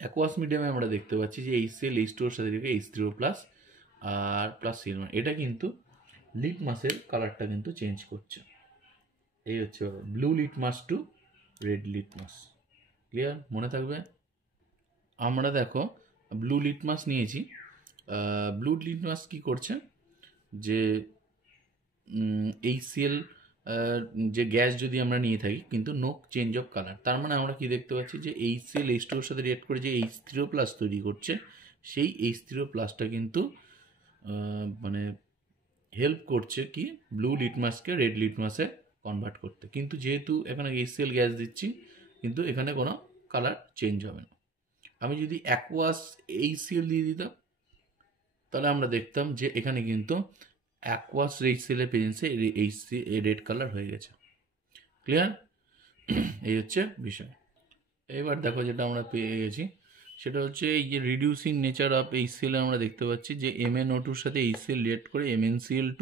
অ্যাকোয়াস মিডিয়ামে আমরা দেখতে পাচ্ছি যে HCl H2 এর সাথে থেকে H3O+ আর প্লাস Cl, এটা কিন্তু লিটমাসের কালারটা কিন্তু চেঞ্জ করছে। এই হচ্ছে blue litmus to red litmus. Clear? মনে থাকবে। আমরা দেখো ব্লু লিটমাস নিয়েছি। ব্লু লিটমাস কি করছে যে HCl যে গ্যাস যদি আমরা নিয়ে থাকি কিন্তু নো চেঞ্জ অফ কালার, তার মানে আমরা কি দেখতে পাচ্ছি যে HCl H2 এর সাথে রিঅ্যাক্ট করে যে H3O+ তৈরি করছে, সেই H3O+টা কিন্তু মানে হেল্প করছে কি ব্লু লিটমাসকে রেড লিটমাসে কনভার্ট করতে। কিন্তু যেহেতু এখানে HCl গ্যাস দিচ্ছি কিন্তু এখানে কোনো কালার চেঞ্জ হবে না। আমি যদি অ্যাকোয়াস HCl দিয়ে দিতাম তাহলে আমরা দেখতাম যে এখানে কিন্তু অ্যাকোয়াস HCl এর প্রেজেন্সে রেড কালার হয়ে গেছে। ক্লিয়ার? এই হচ্ছে বিষয়। এবার দেখো যেটা আমরা পেয়ে গেছি সেটা হচ্ছে এই যে রিডিউসিং নেচার অফ HCl আমরা দেখতে পাচ্ছি যে MnO2 সাথে HCl রিঅ্যাক্ট করে MnCl2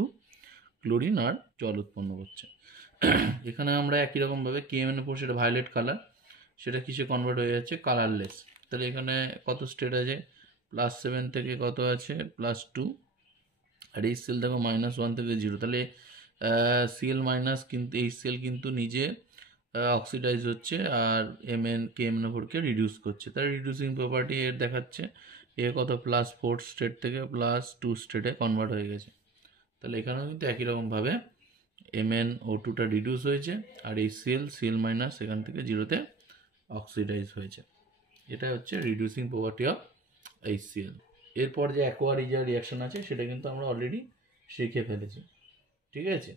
ক্লোরিন আর জল উৎপন্ন করছে। এখানে আমরা একই রকমভাবে KMnO4 সেটা ভায়োলেট কালার, সেটা কিসে কনভার্ট হয়ে যাচ্ছে কালারলেস। তাহলে এখানে কত স্টেট আছে, +7 থেকে কত আছে +2, আর HCl দেখো -1 থেকে 0। তাহলে Cl- কিন্তু HCl কিন্তু নিজে অক্সিডাইজ হচ্ছে আর KMnO4কে রিডিউস করছে, তার রিডিউসিং প্রপার্টি এর দেখাচ্ছে। এ কত +4 স্টেট থেকে +2 স্টেটে কনভার্ট হয়ে গেছে। তাহলে এখানেও কিন্তু একই রকমভাবে MnO2টা রিডিউস হয়েছে আর HCl এখান থেকে 0তে অক্সিডাইজ হয়েছে। এটা হচ্ছে রিডিউসিং প্রপার্টি অফ HCl। এরপর যে অ্যাকোয়ারিজা রিয়াকশন আছে সেটা কিন্তু আমরা অলরেডি শিখে ফেলেছি, ঠিক আছে?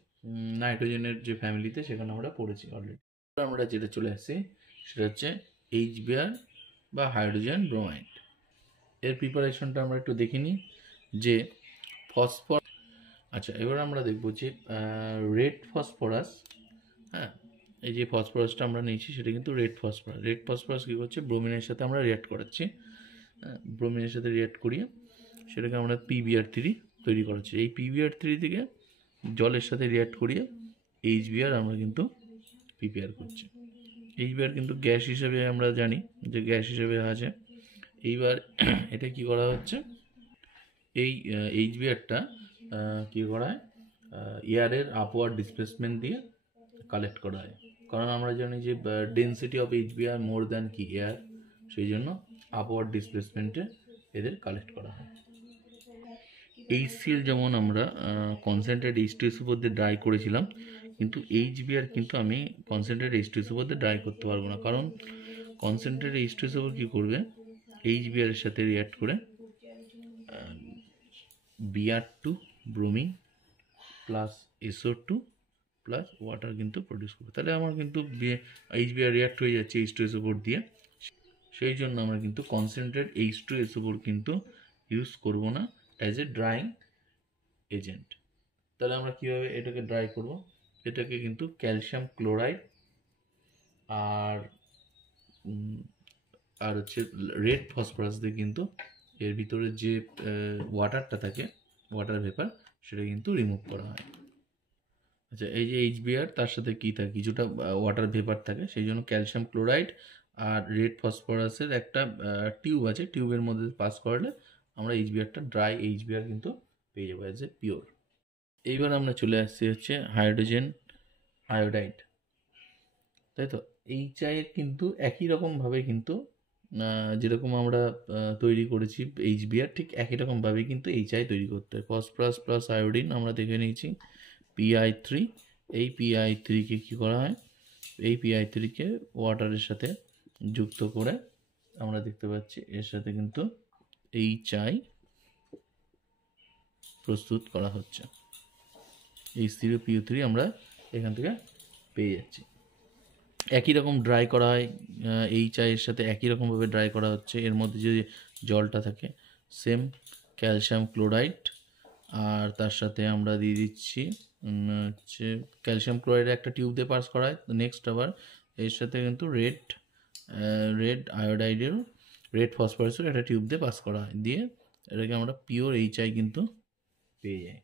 নাইট্রোজেনের যে ফ্যামিলিতে সেখানে আমরা পড়েছি অলরেডি। আমরা যেটা চলে আসছি সেটা হচ্ছে HBr বা হাইড্রোজেন ব্রোমাইড। এর প্রিপারেশনটা আমরা একটু দেখে নিই যে আচ্ছা, এবার আমরা দেখব যে রেড ফসফরাস। হ্যাঁ, এই যে ফসফরাসটা আমরা নিয়েছি সেটা কিন্তু রেড ফসফরাস কী করছে, ব্রোমিনের সাথে আমরা রিয়াক্ট করাচ্ছি। হ্যাঁ, ব্রোমিনের সাথে রিয়াক্ট করিয়ে সেটাকে আমরা PbR3 তৈরি করাচ্ছি। এই PbR3 থেকে জলের সাথে রিয়াক্ট করিয়ে HBr আমরা কিন্তু প্রিপেয়ার করছি। HBr কিন্তু গ্যাস হিসেবে আমরা জানি যে গ্যাস হিসেবে আছে। এইবার এটা কি করা হচ্ছে, এই HBrটা কী করা হয়, এয়ারের আপওয়ার্ড ডিসপ্লেসমেন্ট দিয়ে কালেক্ট করা হয়। কারণ আমরা জানি যে density of HBr more than কি এয়ার, সেই জন্য আপওয়ার্ড ডিসপ্লেসমেন্টে এদের কালেক্ট করা হয়। HCl যেমন আমরা কনসেন্ট্রেট H2SO4 দিয়ে ড্রাই করেছিলাম, কিন্তু HBr কিন্তু আমি কনসেন্ট্রেট H2SO4 দিয়ে ড্রাই করতে পারবো না। কারণ কনসেন্ট্রেট H2SO4 কী করবে, HBr এর সাথে রিয়াক্ট করে Br2 bromine plus SO2 plus water কিন্তু প্রডিউস করবে। তাহলে আমার কিন্তু HBr রিয়াক্ট হয়ে যাচ্ছে H2SO4 দিয়ে। সেই জন্য আমরা কিন্তু কনসেন্ট্রেট H2SO4 কিন্তু ইউজ করব না অ্যাজ এ ড্রাইং এজেন্ট। তাহলে আমরা কীভাবে এটাকে ড্রাই করব, এটাকে কিন্তু ক্যালসিয়াম ক্লোরাইড আর হচ্ছে রেড ফসফরাস দিয়ে কিন্তু এর ভিতরে যে ওয়াটারটা থাকে, ওয়াটার ভেপার, সেটা কিন্তু রিমুভ করা হয়। আচ্ছা, এই যে HBr তার সাথে কী থাকে, কিছুটা ওয়াটার ভেপার থাকে, সেই জন্য ক্যালসিয়াম ক্লোরাইড আর রেড ফসফরাসের একটা টিউব আছে, টিউবের মধ্যে পাস করলে আমরা HBrটা ড্রাই HBr কিন্তু পেয়ে যাবো অ্যাজ এ পিওর। এইবার আমরা চলে আসছি হচ্ছে হাইড্রোজেন আয়োডাইড, তাই তো। এই চায়ের কিন্তু একই রকমভাবে কিন্তু যেরকম আমরা তৈরি করেছি HBr, ঠিক একই রকমভাবে কিন্তু এই চায় তৈরি করতে হয়। ফসফরাস প্লাস আয়োডিন আমরা দেখে নিয়েছি PI3। এই PI3কে কী করা হয়, এই PI3কে ওয়াটারের সাথে যুক্ত করে আমরা দেখতে পাচ্ছি এর সাথে কিন্তু এই চাই প্রস্তুত করা হচ্ছে। H3PO3 আমরা এখান থেকে পেয়ে যাচ্ছি। একই রকম ড্রাই করা হয়, এই চায়ের সাথে একই রকমভাবে ড্রাই করা হচ্ছে। এর মধ্যে যে জলটা থাকে সেম ক্যালসিয়াম ক্লোরাইড, আর তার সাথে আমরা দিয়ে দিচ্ছি হচ্ছে ক্যালসিয়াম ক্লোরাইডের একটা টিউব দিয়ে পাস করা হয়। নেক্সট আবার এর সাথে কিন্তু রেড আয়োডাইডের রেড ফসফরাসের একটা টিউব দিয়ে পাস করা হয়, দিয়ে এটাকে আমরা পিওর HI কিন্তু পেয়ে যাই।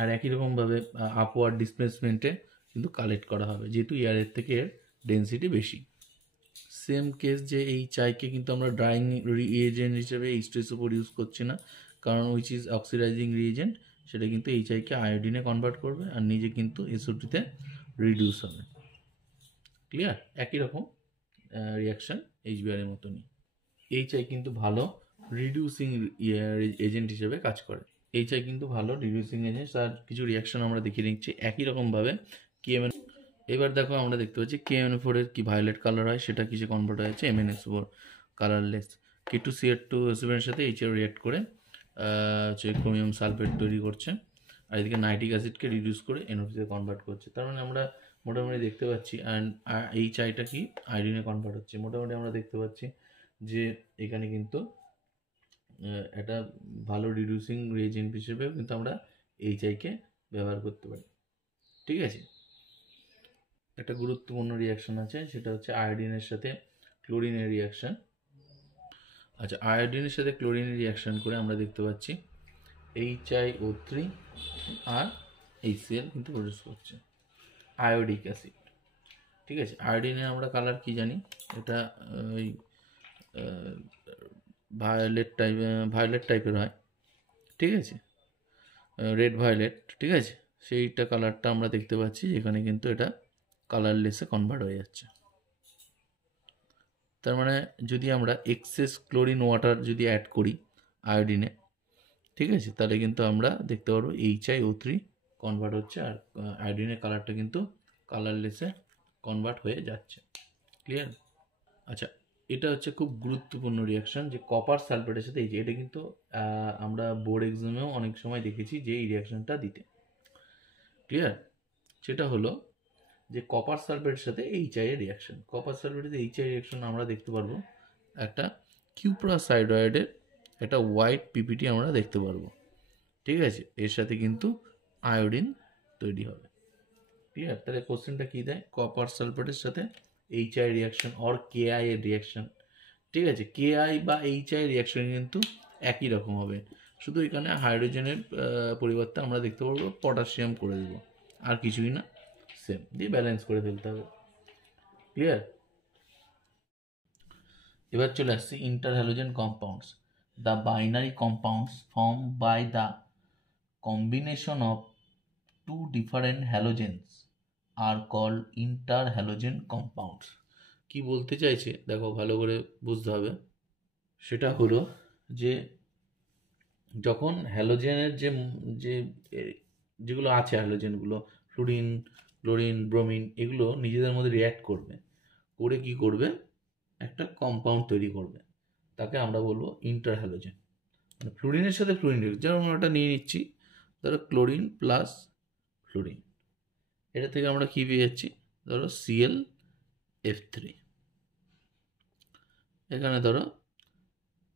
আর একই রকমভাবে আপওয়ার্ড ডিসপ্লেসমেন্টে কিন্তু কালেক্ট করা হবে, যেহেতু এয়ারের থেকে এর ডেন্সিটি বেশি। সেম কেস যে এই চাইকে কিন্তু আমরা ড্রাইং রিএজেন্ট হিসেবে H2SO4 ইউজ করছি না, কারণ উইচ ইজ অক্সিডাইজিং রিএজেন্ট, সেটা কিন্তু এই চাইকে আয়োডিনে কনভার্ট করবে আর নিজে কিন্তু SO2-তে রিডিউস হবে। ক্লিয়ার? একই রকম রিয়াকশান HBr এর মতনই। এই চাই কিন্তু ভালো রিডিউসিং এজেন্ট হিসেবে কাজ করে। এই চাই কিন্তু ভালো রিডিউসিং এজেন্ট, তার কিছু রিয়াকশন আমরা দেখিয়ে নিচ্ছি একই রকমভাবে KMN। এবার দেখো আমরা দেখতে পাচ্ছি KMNO4 এর কি ভায়োলেট কালার হয়, সেটা কিসে কনভার্ট হয়েছে MnSO4 কালারলেস। K2CH2SO4 এর সাথে HCl রিঅ্যাক্ট করে হচ্ছে ক্রোমিয়াম সালফেট তৈরি করছে, আর এদিকে নাইট্রিক অ্যাসিডকে রিডিউস করে NO2-তে কনভার্ট করছে। তার মানে আমরা মোটামুটি দেখতে পাচ্ছি, অ্যান্ড এই চাইটা কি আয়োডিনে কনভার্ট হচ্ছে। মোটামুটি আমরা দেখতে পাচ্ছি যে এখানে কিন্তু একটা ভালো রিডিউসিং রিএজেন্ট হিসেবেও কিন্তু আমরা HIকে ব্যবহার করতে পারি। ঠিক আছে, একটা গুরুত্বপূর্ণ রিয়াকশন আছে, সেটা হচ্ছে আয়োডিনের সাথে ক্লোরিনের রিয়াকশান। আচ্ছা, আয়োডিনের সাথে ক্লোরিনের রিয়াকশান করে আমরা দেখতে পাচ্ছি HiO3 আর HCl কিন্তু প্রডিউস করছে আয়োডিক অ্যাসিড। ঠিক আছে, আয়োডিনের আমরা কালার কি জানি, এটা ওই ভায়োলেট টাইপের হয়। ঠিক আছে, রেড ভায়োলেট। ঠিক আছে, সেইটা কালারটা আমরা দেখতে পাচ্ছি, এখানে কিন্তু এটা কালারলেসে কনভার্ট হয়ে যাচ্ছে। তার মানে যদি আমরা এক্সেস ক্লোরিন ওয়াটার যদি অ্যাড করি আয়োডিনে, ঠিক আছে, তাহলে কিন্তু আমরা দেখতে পারবো HiO3 কনভার্ট হচ্ছে, আর আয়োডিনের কালারটা কিন্তু কালারলেসে কনভার্ট হয়ে যাচ্ছে। ক্লিয়ার? আচ্ছা, এটা হচ্ছে খুব গুরুত্বপূর্ণ রিয়াকশান, যে কপার সালফেটের সাথে এটা কিন্তু আমরা বোর্ড এক্সামেও অনেক সময় দেখেছি যে এই রিয়াকশানটা দিতে। ক্লিয়ার? সেটা হলো যে কপার সালফেটের সাথে HI এর রিয়াকশান। কপার সালফেটের সাথে HI রিয়াকশান আমরা দেখতে পারবো একটা কিউপ্রাসাইডয়েডের একটা হোয়াইট পিপিটি আমরা দেখতে পারবো। ঠিক আছে, এর সাথে কিন্তু আয়োডিন তৈরি হবে। ক্লিয়ার? তাহলে কোশ্চেনটা কী দেয়, কপার সালফেটের সাথে HI রিয়াকশন অর KI এর রিয়াকশন। ঠিক আছে, KI বা HI রিয়াকশন কিন্তু একই রকম হবে, শুধু এখানে হাইড্রোজেনের পরিবর্তে আমরা দেখতে পারবো পটাশিয়াম করে দেবো, আর কিছুই না, সেম দিয়ে ব্যালেন্স করে ফেলতে হবে। ক্লিয়ার? এবার চলে আসছে inter halogen compounds. The binary compounds form by the combination of two different halogens are called inter halogen compounds. কি বলতে চাইছে দেখো, ভালো করে বুঝতে হবে। সেটা হলো যে যখন হ্যালোজেনের যে যেগুলো আছে, হ্যালোজেনগুলো ফ্লুরিন, ক্লোরিন, ব্রোমিন, এগুলো নিজেদের মধ্যে রিয়্যাক্ট করবে, করে কি করবে, একটা কম্পাউন্ড তৈরি করবে, তাকে আমরা বলবো ইন্টার হ্যালোজেন। মানে ফ্লুরিনের সাথে ফ্লুরিন, যেমন আমরা ওটা নিয়ে নিচ্ছি, ধরো ক্লোরিন প্লাস ফ্লুরিন, এটা থেকে আমরা কী পেয়ে যাচ্ছি, ধরো ClF3, এখানে ধরো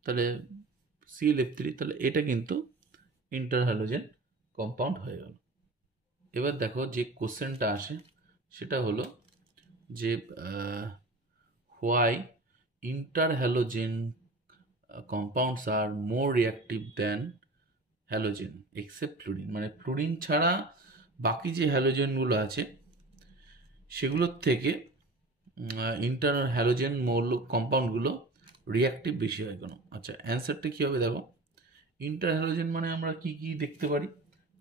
তাহলে ClF3, তাহলে এটা কিন্তু ইন্টার হ্যালোজেন কম্পাউন্ড হয়ে গেল। এবার দেখো যে কোশ্চেনটা আসে সেটা হলো যে why inter halogen compounds are more reactive than halogen except fluorine. মানে ফ্লুরিন ছাড়া বাকি যে হ্যালোজেনগুলো আছে সেগুলোর থেকে ইন্টার হ্যালোজেন মৌল কম্পাউন্ডগুলো রিয়াক্টিভ বেশি হয় কেন? আচ্ছা, অ্যান্সারটা কী হবে দেখো, ইন্টার হ্যালোজেন মানে আমরা কি কি দেখতে পারি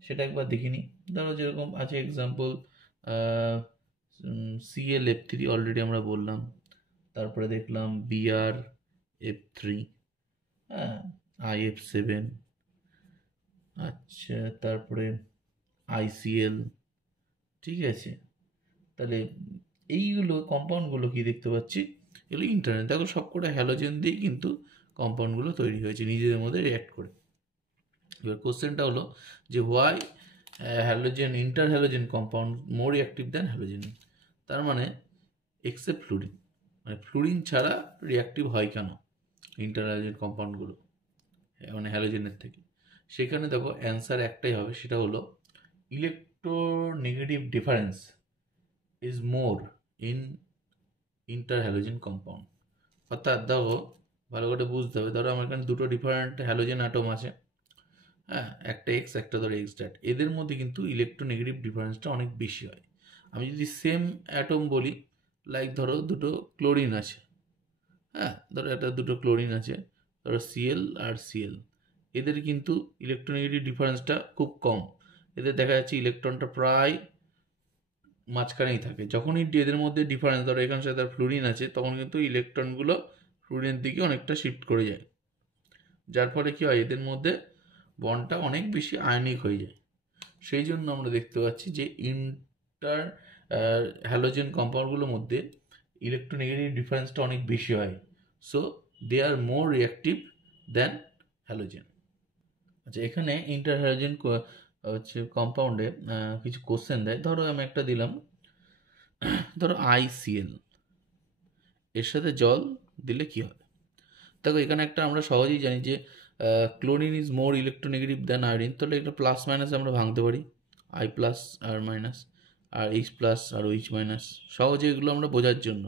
সেটা একবার দেখে নিই। ধরো যেরকম আছে এক্সাম্পল ClF3 অলরেডি আমরা বললাম, তারপরে দেখলাম BrF3, হ্যাঁ, IF7, আচ্ছা, তারপরে ICl। ঠিক আছে, তাহলে এইগুলো কম্পাউন্ডগুলো কি দেখতে পাচ্ছি, এগুলো ইন্টারনেট, দেখো সবকটা হ্যালোজেন দিয়েই কিন্তু কম্পাউন্ডগুলো তৈরি হয়েছে নিজেদের মধ্যে রিঅ্যাক্ট করে। এবার কোশ্চেনটা হলো যে why halogen inter halogen compound more reactive than halogen. তার মানে এক্সেপ্ট ফ্লুরিন, মানে ফ্লুরিন ছাড়া রিঅ্যাক্টিভ হয় কেন ইন্টার হ্যালোজেন কম্পাউন্ডগুলো মানে হ্যালোজেনের থেকে? সেখানে দেখো অ্যান্সার একটাই হবে, সেটা হলো electronegative difference is more in inter halogen compound. অর্থাৎ দেখো ভালো করে বুঝতে হবে, ধরো আমার এখানে দুটো ডিফারেন্ট হ্যালোজেন অ্যাটম আছে, হ্যাঁ, একটা এক্স একটা ধরো এক্স ড্যাট, এদের মধ্যে কিন্তু ইলেকট্রোনেগেটিভ ডিফারেন্সটা অনেক বেশি হয়। আমি যদি সেম অ্যাটম বলি, লাইক ধরো দুটো ক্লোরিন আছে, হ্যাঁ, ধরো একটা দুটো ক্লোরিন আছে, ধরো Cl আর Cl, এদের কিন্তু ইলেকট্রোনেগেটিভ ডিফারেন্সটা খুব কম, এদের দেখা যাচ্ছে ইলেকট্রনটা প্রায় মাঝখানেই থাকে। যখনই এদের মধ্যে ডিফারেন্স, ধরো এখানে সাথে ফ্লুরিন আছে, তখন কিন্তু ইলেকট্রনগুলো ফ্লুরিনের দিকে অনেকটা শিফট করে যায়, যার ফলে কী হয়, এদের মধ্যে বন্ডটা অনেক বেশি আয়নিক হয়ে যায়। সেই জন্য আমরা দেখতে পাচ্ছি যে ইন্টার হ্যালোজেন কম্পাউন্ডগুলোর মধ্যে ইলেকট্রোনেগেটিভ ডিফারেন্সটা অনেক বেশি হয়, so they are more reactive than halogen. আচ্ছা, এখানে ইন্টার হ্যালোজেন হচ্ছে কম্পাউন্ডে কিছু কোশ্চেন দেয়। ধরো আমি একটা দিলাম, ধরো ICl, এর সাথে জল দিলে কি হবে? দেখো এখানে একটা আমরা সহজেই জানি যে chlorine is more electronegative than iodine, তাহলে এটা প্লাস মাইনাস আমরা ভাঙতে পারি, I প্লাস আর মাইনাস, আর H প্লাস আর OH মাইনাস, সহজে এগুলো আমরা বোঝার জন্য।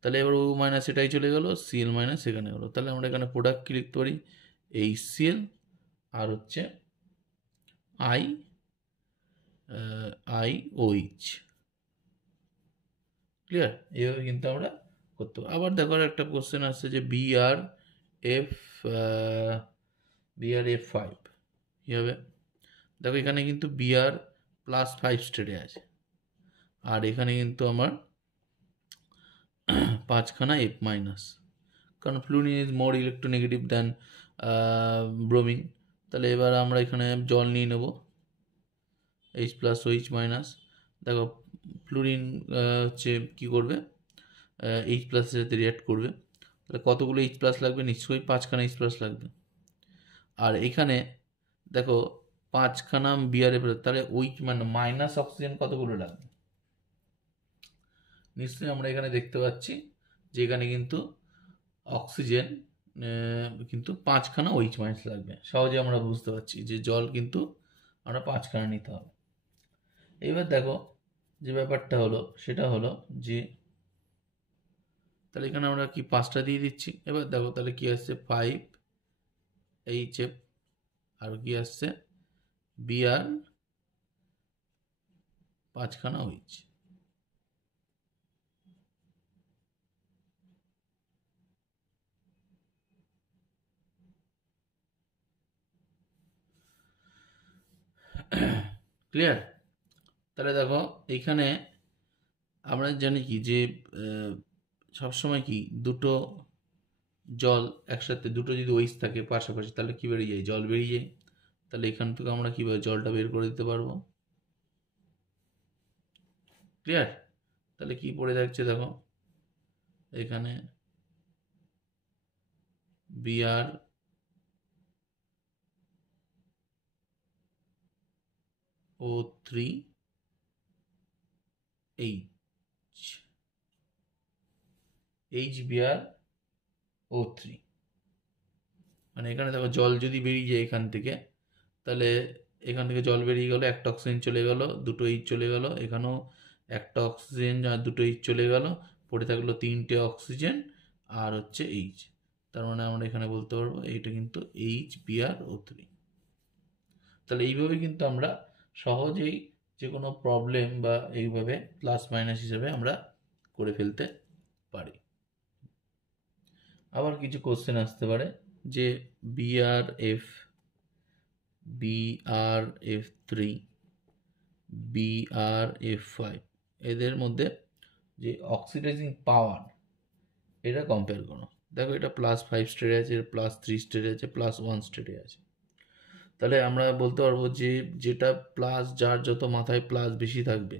তাহলে এবার O মাইনাস এটাই চলে গেলো, Cl মাইনাস এখানে হলো, তাহলে আমরা এখানে প্রোডাক্ট কি লিখতে পারি, HCl আর হচ্ছে IOH। ক্লিয়ার? এইভাবে কিন্তু আমরা করতে পারি। আবার দেখো একটা কোশ্চেন আসছে যে BrF5 কী হবে? দেখো এখানে কিন্তু Br+5 স্টেটে আছে, আর এখানে কিন্তু আমার 5খানা F মাইনাস, কারণ fluorine is more electronegative than bromine. তাহলে এবার আমরা এখানে জল নিয়ে নেব, H+OH মাইনাস। দেখো ফ্লুরিন হচ্ছে কী করবে, H+ এর সাথে রিঅ্যাক্ট করবে, তাহলে কতগুলো H+ লাগবে, নিশ্চয়ই 5খানা H+ লাগবে। আর এখানে দেখো 5খানা Br, তাহলে OH মানে মাইনাস অক্সিজেন কতগুলো লাগবে, নিশ্চয়ই আমরা এখানে দেখতে পাচ্ছি যে এখানে কিন্তু অক্সিজেন কিন্তু 5খানা OH মাইনাস লাগবে। সহজে আমরা বুঝতে পারছি যে জল কিন্তু আমরা 5খানা নিতে হবে। এবার দেখো যে ব্যাপারটা হলো সেটা হলো যে তাহলে এখানে আমরা কি 5টা দিয়ে দিচ্ছি। এবার দেখো তাহলে কি আসছে 5HF আর কি আসছে Br 5খানা OH। ক্লিয়ার? তাহলে দেখো এইখানে আমরা জানি কি যে সবসময় কি দুটো জল একসাথে দুটো যদি OH থাকে পাশাপাশি তাহলে কি বেরিয়ে যায়, জল বেরিয়ে যায়। তাহলে এখান থেকে আমরা কীভাবে জলটা বের করে দিতে পারবো। ক্লিয়ার? তাহলে কি পড়ে যাচ্ছে দেখো এখানে BrO3H HBrO3 মানে এখানে দেখো জল যদি বেরিয়ে যায় এখান থেকে তাহলে এখান থেকে জল বেরিয়ে গেল, একটা অক্সিজেন চলে গেল, দুটো এইচ চলে গেল, এখানেও একটা অক্সিজেন আর দুটো এইচ চলে গেল, পড়ে থাকলো 3টে অক্সিজেন আর হচ্ছে এইচ। তার মানে আমরা এখানে বলতে পারবো এইটা কিন্তু HBrO3। তাহলে এইভাবে কিন্তু আমরা সহজেই যে কোনো প্রবলেম বা এইভাবে প্লাস মাইনাস হিসেবে আমরা করে ফেলতে পারি। আবার কিছু কোশ্চেন আসতে পারে যে BrF3 BrF5 এদের মধ্যে যে অক্সিডাইজিং পাওয়ার এটা কম্পেয়ার করো। দেখো এটা +5 স্টেটে আছে, এটা +3 স্টেটে আছে, +1 স্টেটে আছে। তাহলে আমরা বলতে পারবো যে যেটা প্লাস, যার যত মাথায় প্লাস বেশি থাকবে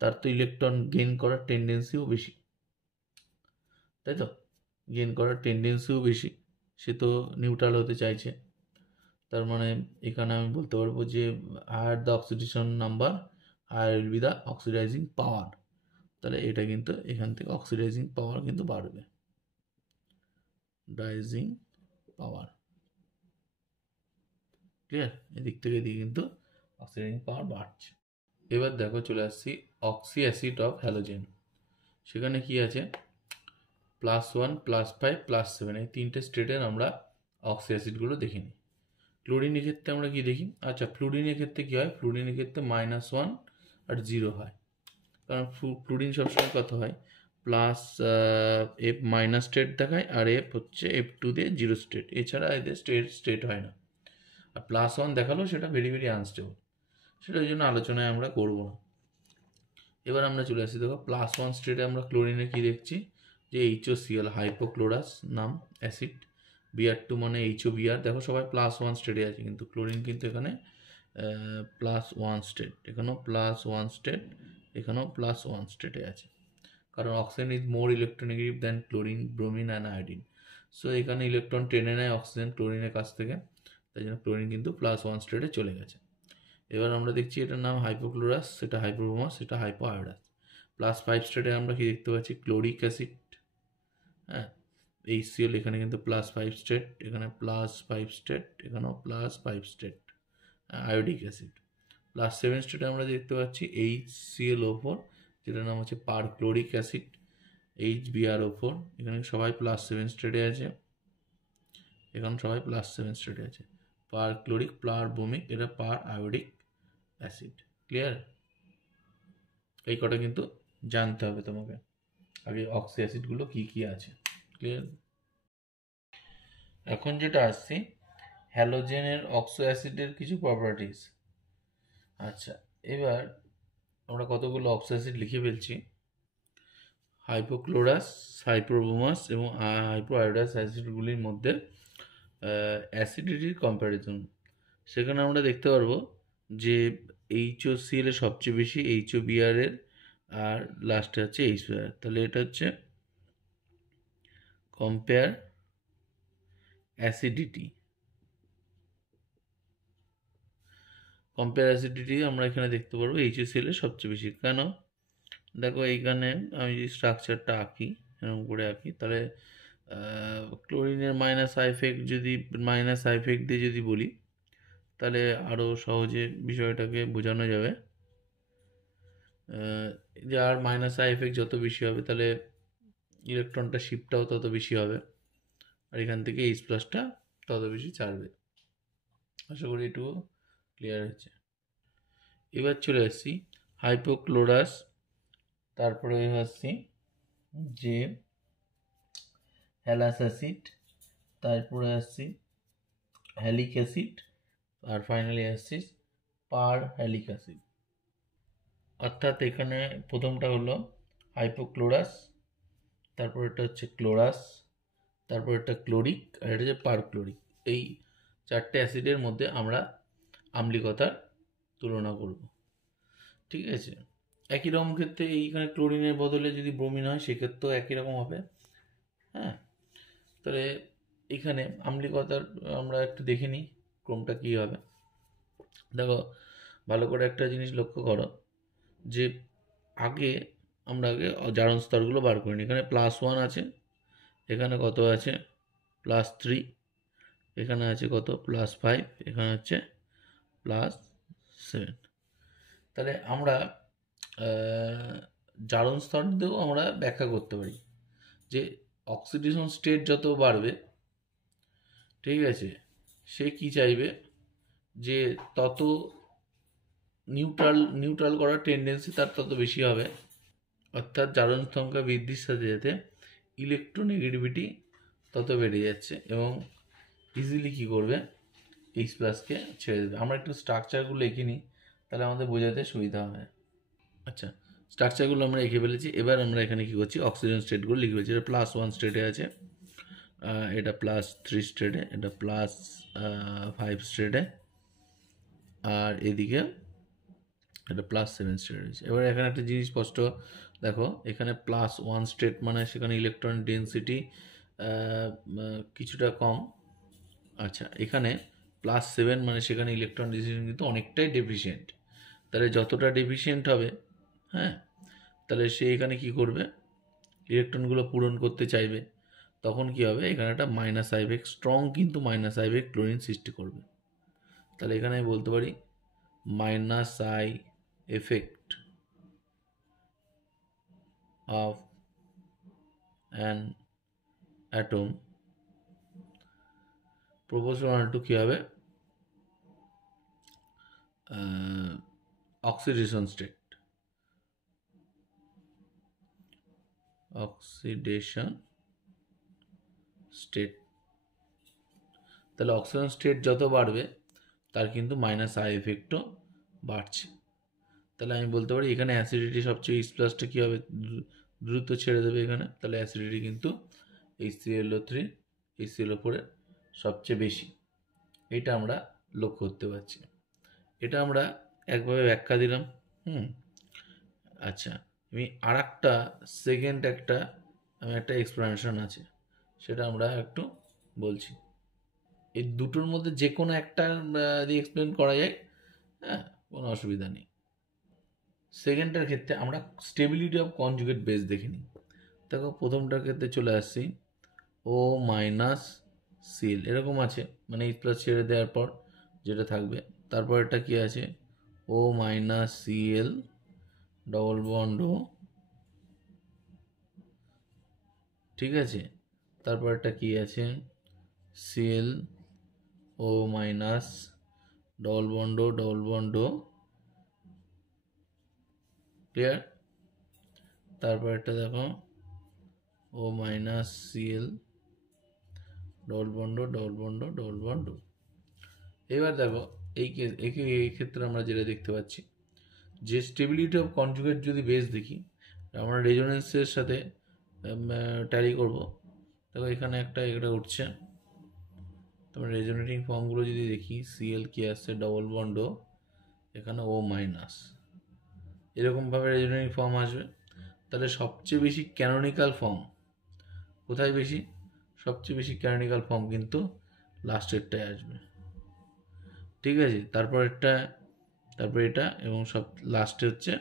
তার তো ইলেকট্রন গেইন করার টেন্ডেন্সিও বেশি, তাই তো? গেইন করার টেন্ডেন্সিও বেশি, সে তো নিউট্রাল হতে চাইছে। তার মানে এখানে আমি বলতে পারবো যে higher the oxidation number higher will be the oxidising power. তাহলে এটা কিন্তু এখান থেকে অক্সিডাইজিং পাওয়ার কিন্তু বাড়বে, ডাইজিং পাওয়ার। ক্লিয়ার? এদিক থেকে এদিকে কিন্তু অক্সিডাইজিং পাওয়ার বাড়ছে। এবার দেখো চলে আসছি অক্সি অ্যাসিড অফ হ্যালোজেন। সেখানে কি আছে +1 +5 +7 এই 3টে স্টেটের আমরা অক্সি অ্যাসিডগুলো দেখে নিই। ক্লোরিনের ক্ষেত্রে আমরা কি দেখি? আচ্ছা ফ্লুরিনের ক্ষেত্রে কী হয়? ফ্লুরিনের ক্ষেত্রে -1 আর 0 হয়, কারণ ফ্লুরিন সবসময় কত হয় F মাইনাস স্টেট দেখায় আর F হচ্ছে F2 দিয়ে 0 স্টেট, এছাড়া এদের স্টেট হয় না। আর +1 দেখালেও সেটা ভেরি ভেরি আনস্টেবল, সেটা ওই জন্য আলোচনায় আমরা করবো না। এবার আমরা চলে আসি, দেখো +1 স্টেটে আমরা ক্লোরিনে কি দেখছি যে HOCl হাইপোক্লোরাস নাম অ্যাসিড, Br2 মানে HOBr। দেখো সবাই +1 স্টেটে আছে, কিন্তু ক্লোরিন কিন্তু এখানে +1 স্টেট, এখানেও +1 স্টেট, এখানেও +1 স্টেটে আছে, কারণ oxygen is more electronegative than chlorine, bromine and iodine. So এখানে ইলেকট্রন টেনে নেয় অক্সিজেন ক্লোরিনের কাছ থেকে, তাই জন্য ক্লোরিন কিন্তু +1 স্টেটে চলে গেছে। এবার আমরা দেখছি এটার নাম হাইপোক্লোরাস, সেটা হাইপোব্রোমাস, সেটা হাইপোআয়োডাস। +5 স্টেটে আমরা কি দেখতে পাচ্ছি ক্লোরিক অ্যাসিড, হ্যাঁ HCl, এখানে কিন্তু +5 স্টেট, এখানে +5 স্টেট, এখানেও +5 স্টেট, আয়োডিক অ্যাসিড। +7 স্টেটে আমরা দেখতে পাচ্ছি HClO4, যেটার নাম হচ্ছে পারক্লোরিক অ্যাসিড, HBrO4, এখানে সবাই +7 স্টেটে আছে, এখানে সবাই +7 স্টেটে আছে। পারক্লোরিক, পারব্রোমিক, এটা পার আয়োডিক অ্যাসিড। ক্লিয়ার? এই কটা কিন্তু জানতে হবে তোমাকে আগে, অক্সি অ্যাসিডগুলো কী কী আছে। ক্লিয়ার? এখন যেটা আসছি হ্যালোজেনের অক্সো অ্যাসিডের কিছু প্রপার্টিজ। আচ্ছা এবার আমরা কতগুলো অক্সো অ্যাসিড লিখে ফেলছি, হাইপোক্লোরাস, হাইপোব্রোমাস এবং হাইপোআয়োডাস অ্যাসিডগুলির মধ্যে অ্যাসিডিটির কম্প্যারিজন। সেখানে আমরা দেখতে পারবো যে HOCl এর সবচেয়ে বেশি, HOBr এর, আর লাস্টে হচ্ছে HBr। তাহলে এটা হচ্ছে কম্পেয়ার অ্যাসিডিটি। কম্পেয়ার অ্যাসিডিটি আমরা এখানে দেখতে পারবো HOCl এর সবচেয়ে বেশি। কেন? দেখো এইখানে আমি যদি স্ট্রাকচারটা আঁকি, এরকম করে আঁকি, তাহলে ক্লোরিনের মাইনাস আই এফেক্ট দিয়ে যদি বলি তাহলে আরও সহজে বিষয়টাকে বোঝানো যাবে। যে আর মাইনাস আই এফেক্ট যত বেশি হবে তাহলে ইলেকট্রনটা শিফটটাও তত বেশি হবে, আর এখান থেকে এইচ প্লাসটা তত বেশি ছাড়বে। আশা করি এটুকু ক্লিয়ার হচ্ছে। এবার চলে আসছি হাইপোক্লোরাস, তারপরে আসছি যে হ্যালাস অ্যাসিড, তারপরে আসছি হ্যালিক অ্যাসিড, আর ফাইনালি আসছি পার হ্যালিক অ্যাসিড। অর্থাৎ এখানে প্রথমটা হলো হাইপোক্লোরাস, তারপর এটা হচ্ছে ক্লোরাস, তারপর এটা ক্লোরিক, আর এটা হচ্ছে পারক্লোরিক। এই চারটে অ্যাসিডের মধ্যে আমরা আম্লিকতার তুলনা করব। ঠিক আছে, একই রকম ক্ষেত্রে এইখানে ক্লোরিনের বদলে যদি ব্রোমিন হয় সেক্ষেত্রেও একই রকম হবে। হ্যাঁ, তাহলে এখানে আম্লিকতার আমরা একটু দেখে নিই ক্রমটা কী হবে। দেখো ভালো করে একটা জিনিস লক্ষ্য করো যে আমরা আগে জারণ স্তরগুলো বার করি। এখানে +1 আছে, এখানে কত আছে +3, এখানে আছে কত +5, এখানে হচ্ছে +7। তাহলে আমরা জারণ স্তর দিয়েও আমরা ব্যাখ্যা করতে পারি যে অক্সিডেশন স্টেট যত বাড়বে, ঠিক আছে, সে কি চাইবে যে তত নিউট্রাল করার টেন্ডেন্সি তার তত বেশি হবে। অর্থাৎ জারণ সংখ্যা বৃদ্ধির সাথে সাথে ইলেকট্রোনেগেটিভিটি তত বেড়ে যাচ্ছে এবং ইজিলি কী করবে এইচ প্লাসকে ছেড়ে দেবে। আমরা একটু স্ট্রাকচারগুলো লিখে নিই, তাহলে আমাদের বোঝাতে সুবিধা হবে। আচ্ছা, স্ট্রাকচারগুলো আমরা এঁকে ফেলেছি। এবার আমরা এখানে কী করছি, অক্সিজেন স্টেটগুলো লিখে ফেলেছি। এটা +1 স্টেটে আছে, এটা +3 স্টেটে, এটা +5 স্টেটে, আর এদিকে এটা +7 স্টেটে রয়েছে। এবার এখানে একটা জিনিস স্পষ্ট দেখো, এখানে +1 স্টেট মানে সেখানে ইলেকট্রন ডেন্সিটি কিছুটা কম। আচ্ছা, এখানে +7 মানে সেখানে ইলেকট্রন ডেন্সিটি কিন্তু অনেকটাই ডেফিসিয়েন্ট। তাহলে যতটা ডেফিসিয়েন্ট হবে, হ্যাঁ, তাহলে সে এখানে কি করবে, ইলেকট্রনগুলো পূরণ করতে চাইবে। তখন কি হবে, এখানে একটা মাইনাস আই এফেক্ট, স্ট্রং কিন্তু মাইনাস আই এফেক্ট ক্লোরিন সৃষ্টি করবে। তাহলে এখানে আমি বলতে পারি minus I effect of an atom proportional to কী হবে, অক্সিডেশন স্টেট। তাহলে অক্সিজেন স্টেট যত বাড়বে তার কিন্তু মাইনাস আই এফেক্টও বাড়ছে। তাহলে আমি বলতে পারি এখানে অ্যাসিডিটি সবচেয়ে এইচ প্লাসটা কী হবে, দ্রুত ছেড়ে দেবে এখানে। তাহলে অ্যাসিডিটি কিন্তু HClO3 HClO4 এর সবচেয়ে বেশি, এটা আমরা লক্ষ্য করতে পারছি। এটা আমরা একভাবে ব্যাখ্যা দিলাম। আচ্ছা, আমি আর একটা একটা এক্সপ্লেনেশন আছে, সেটা আমরা একটু বলছি। এই দুটোর মধ্যে যে কোনো একটা দিয়ে এক্সপ্লেন করা যায়, হ্যাঁ, কোনো অসুবিধা নেই। সেকেন্ডটার ক্ষেত্রে আমরা স্টেবিলিটি অফ কনজুগেট বেস দেখে নিই। দেখো প্রথমটার ক্ষেত্রে চলে আসছি O-Cl এরকম আছে, মানে H+ ছেড়ে দেওয়ার পর যেটা থাকবে। তারপর এটা কি আছে, O-Cl ডবল বন্ড O, ঠিক আছে। তারপর এটা কি আছে, Cl O- double bond O, clear. তারপর এটা দেখো O-Cl ডবল বন্ড O। এবার দেখো এই ক্ষেত্রে আমরা যেটা দেখতে পাচ্ছি যে স্টেবিলিটি অফ কনজুগেট যদি বেস দেখি, আমরা রেজোনেন্সের সাথে ট্যালি করব। দেখো এখানে এটা উঠছে, তারপরে রেজোনেটিং ফর্মগুলো যদি দেখি, Cl কি আসছে ডবল বন্ড O, এখানে O-, এরকমভাবে রেজোনেটিং ফর্ম আসবে। তাহলে সবচেয়ে বেশি ক্যানোনিক্যাল ফর্ম কোথায় বেশি, সবচেয়ে বেশি ক্যানোনিক্যাল ফর্ম কিন্তু লাস্টেরটায় আসবে, ঠিক আছে। তারপর এটা এবং লাস্টে হচ্ছে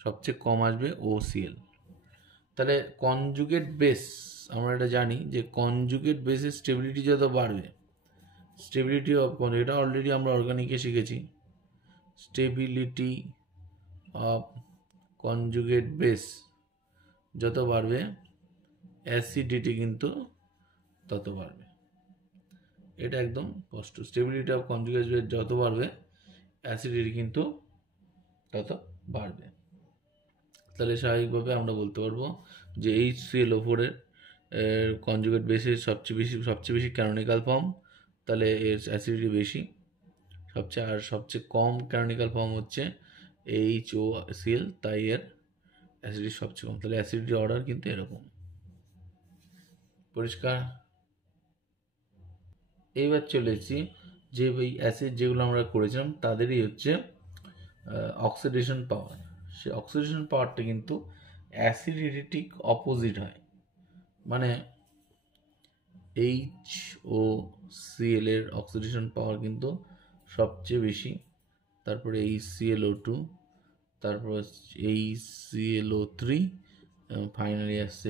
সবচেয়ে কম আসবে OCl। তাহলে কনজুগেট বেস আমরা এটা জানি যে কনজুগেট বেসের স্টেবিলিটি যত বাড়বে, স্টেবিলিটি অফ, এটা অলরেডি আমরা অর্গানিকে শিখেছি, স্টেবিলিটি অফ কনজুগেট বেস যত বাড়বে অ্যাসিডিটি কিন্তু তত বাড়বে। এটা একদম স্পষ্ট, স্টেবিলিটি অফ কনজুগেট বেস যত বাড়বে অ্যাসিডিটি কিন্তু তত বাড়বে। তাহলে স্বাভাবিকভাবে আমরা বলতে পারবো যে HClO4 এর কনজুগেট বেসের সবচেয়ে বেশি ক্যানোনিক্যাল ফর্ম, তাহলে এর অ্যাসিডিটি বেশি। সবচেয়ে কম ক্যানোনিক্যাল ফর্ম হচ্ছে HOCl, তাই এর অ্যাসিডিটি সবচেয়ে কম। তাহলে অ্যাসিডিটি অর্ডার কিন্তু এরকম। পরিষ্কার? এইবার চলে এসেছি যে ওই অ্যাসিড যেগুলো আমরা করেছিলাম তাদেরই হচ্ছে অক্সিডেশন পাওয়ার। সে অক্সিডেশন পাওয়ারটা কিন্তু অ্যাসিডিটি ঠিক অপোজিট হয়, মানে HOCl এর অক্সিডেশন পাওয়ার কিন্তু সবচেয়ে বেশি, তারপরে HClO2, তারপর HClO3, এবং ফাইনালি আসছে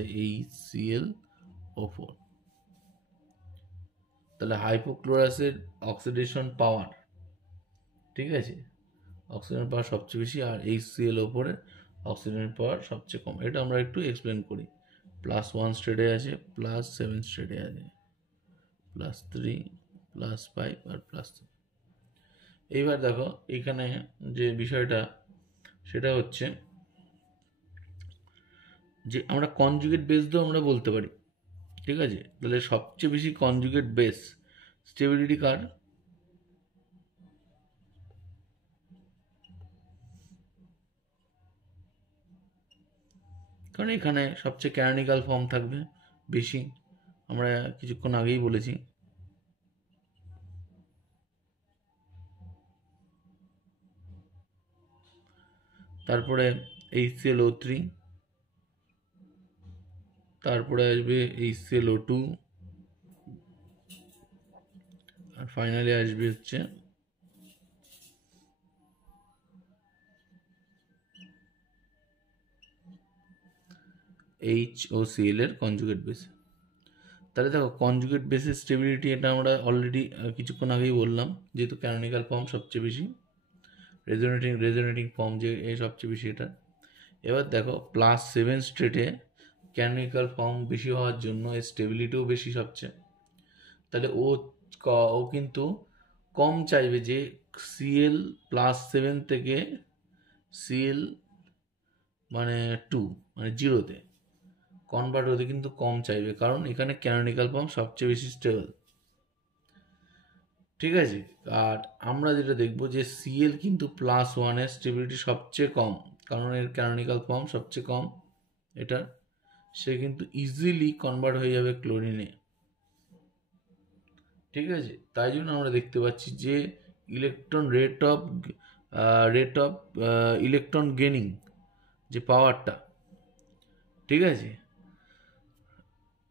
HClO4। তাহলে হাইপোক্লোরাসের অক্সিডেশন পাওয়ার, ঠিক আছে, অক্সিজেন পাওয়ার সবচেয়ে বেশি, আর HClO4 এর অক্সিজেন পাওয়ার সবচেয়ে কম। এটা আমরা একটু এক্সপ্লেন করি। +1 স্টেটে আছে, +7 স্টেটে আছে, +3, +5 আর +3। এইবার দেখো এখানে যে বিষয়টা সেটা হচ্ছে যে আমরা কনজুগেট বেস দিয়েও আমরা বলতে পারি, ঠিক আছে। তাহলে সবচেয়ে বেশি কনজুগেট বেস স্টেবিলিটি কার? কারণ এখানে সবচেয়ে ক্যানোনিক্যাল ফর্ম থাকবে বেশি, আমরা কিছুক্ষণ আগেই বলেছি। তারপরে HClO3, তারপরে আসবে HClO2, আর ফাইনালি আসবে হচ্ছে HOCl এর কনজুগেট বেস। তাহলে দেখো কনজুগেট বেসের স্টেবিলিটি এটা আমরা অলরেডি কিছুক্ষণ আগেই বললাম, যেহেতু ক্যানোনিক্যাল ফর্ম সবচেয়ে বেশি, রেজোনেটিং ফর্ম যে সবচেয়ে বেশি এটা। এবার দেখো +7 স্টেটে ক্যানোনিক্যাল ফর্ম বেশি হওয়ার জন্য এর স্টেবিলিটিও বেশি সবচেয়ে। তাহলে ও কিন্তু কম চাইবে যে Cl +7 থেকে Cl মানে 2 মানে 0-তে কনভার্ট হতে কিন্তু কম চাইবে, কারণ এখানে ক্যানোনিক্যাল ফর্ম সবচেয়ে বেশি স্টেবল, ঠিক আছে। আর আমরা যেটা দেখবো যে Cl কিন্তু +1 এর স্টেবিলিটি সবচেয়ে কম, কারণ এর ক্যানোনিক্যাল ফর্ম সবচেয়ে কম এটা, সে কিন্তু ইজিলি কনভার্ট হয়ে যাবে ক্লোরিনে, ঠিক আছে। তাই জন্য আমরা দেখতে পাচ্ছি যে রেট অফ ইলেকট্রন গেনিং যে পাওয়ারটা, ঠিক আছে,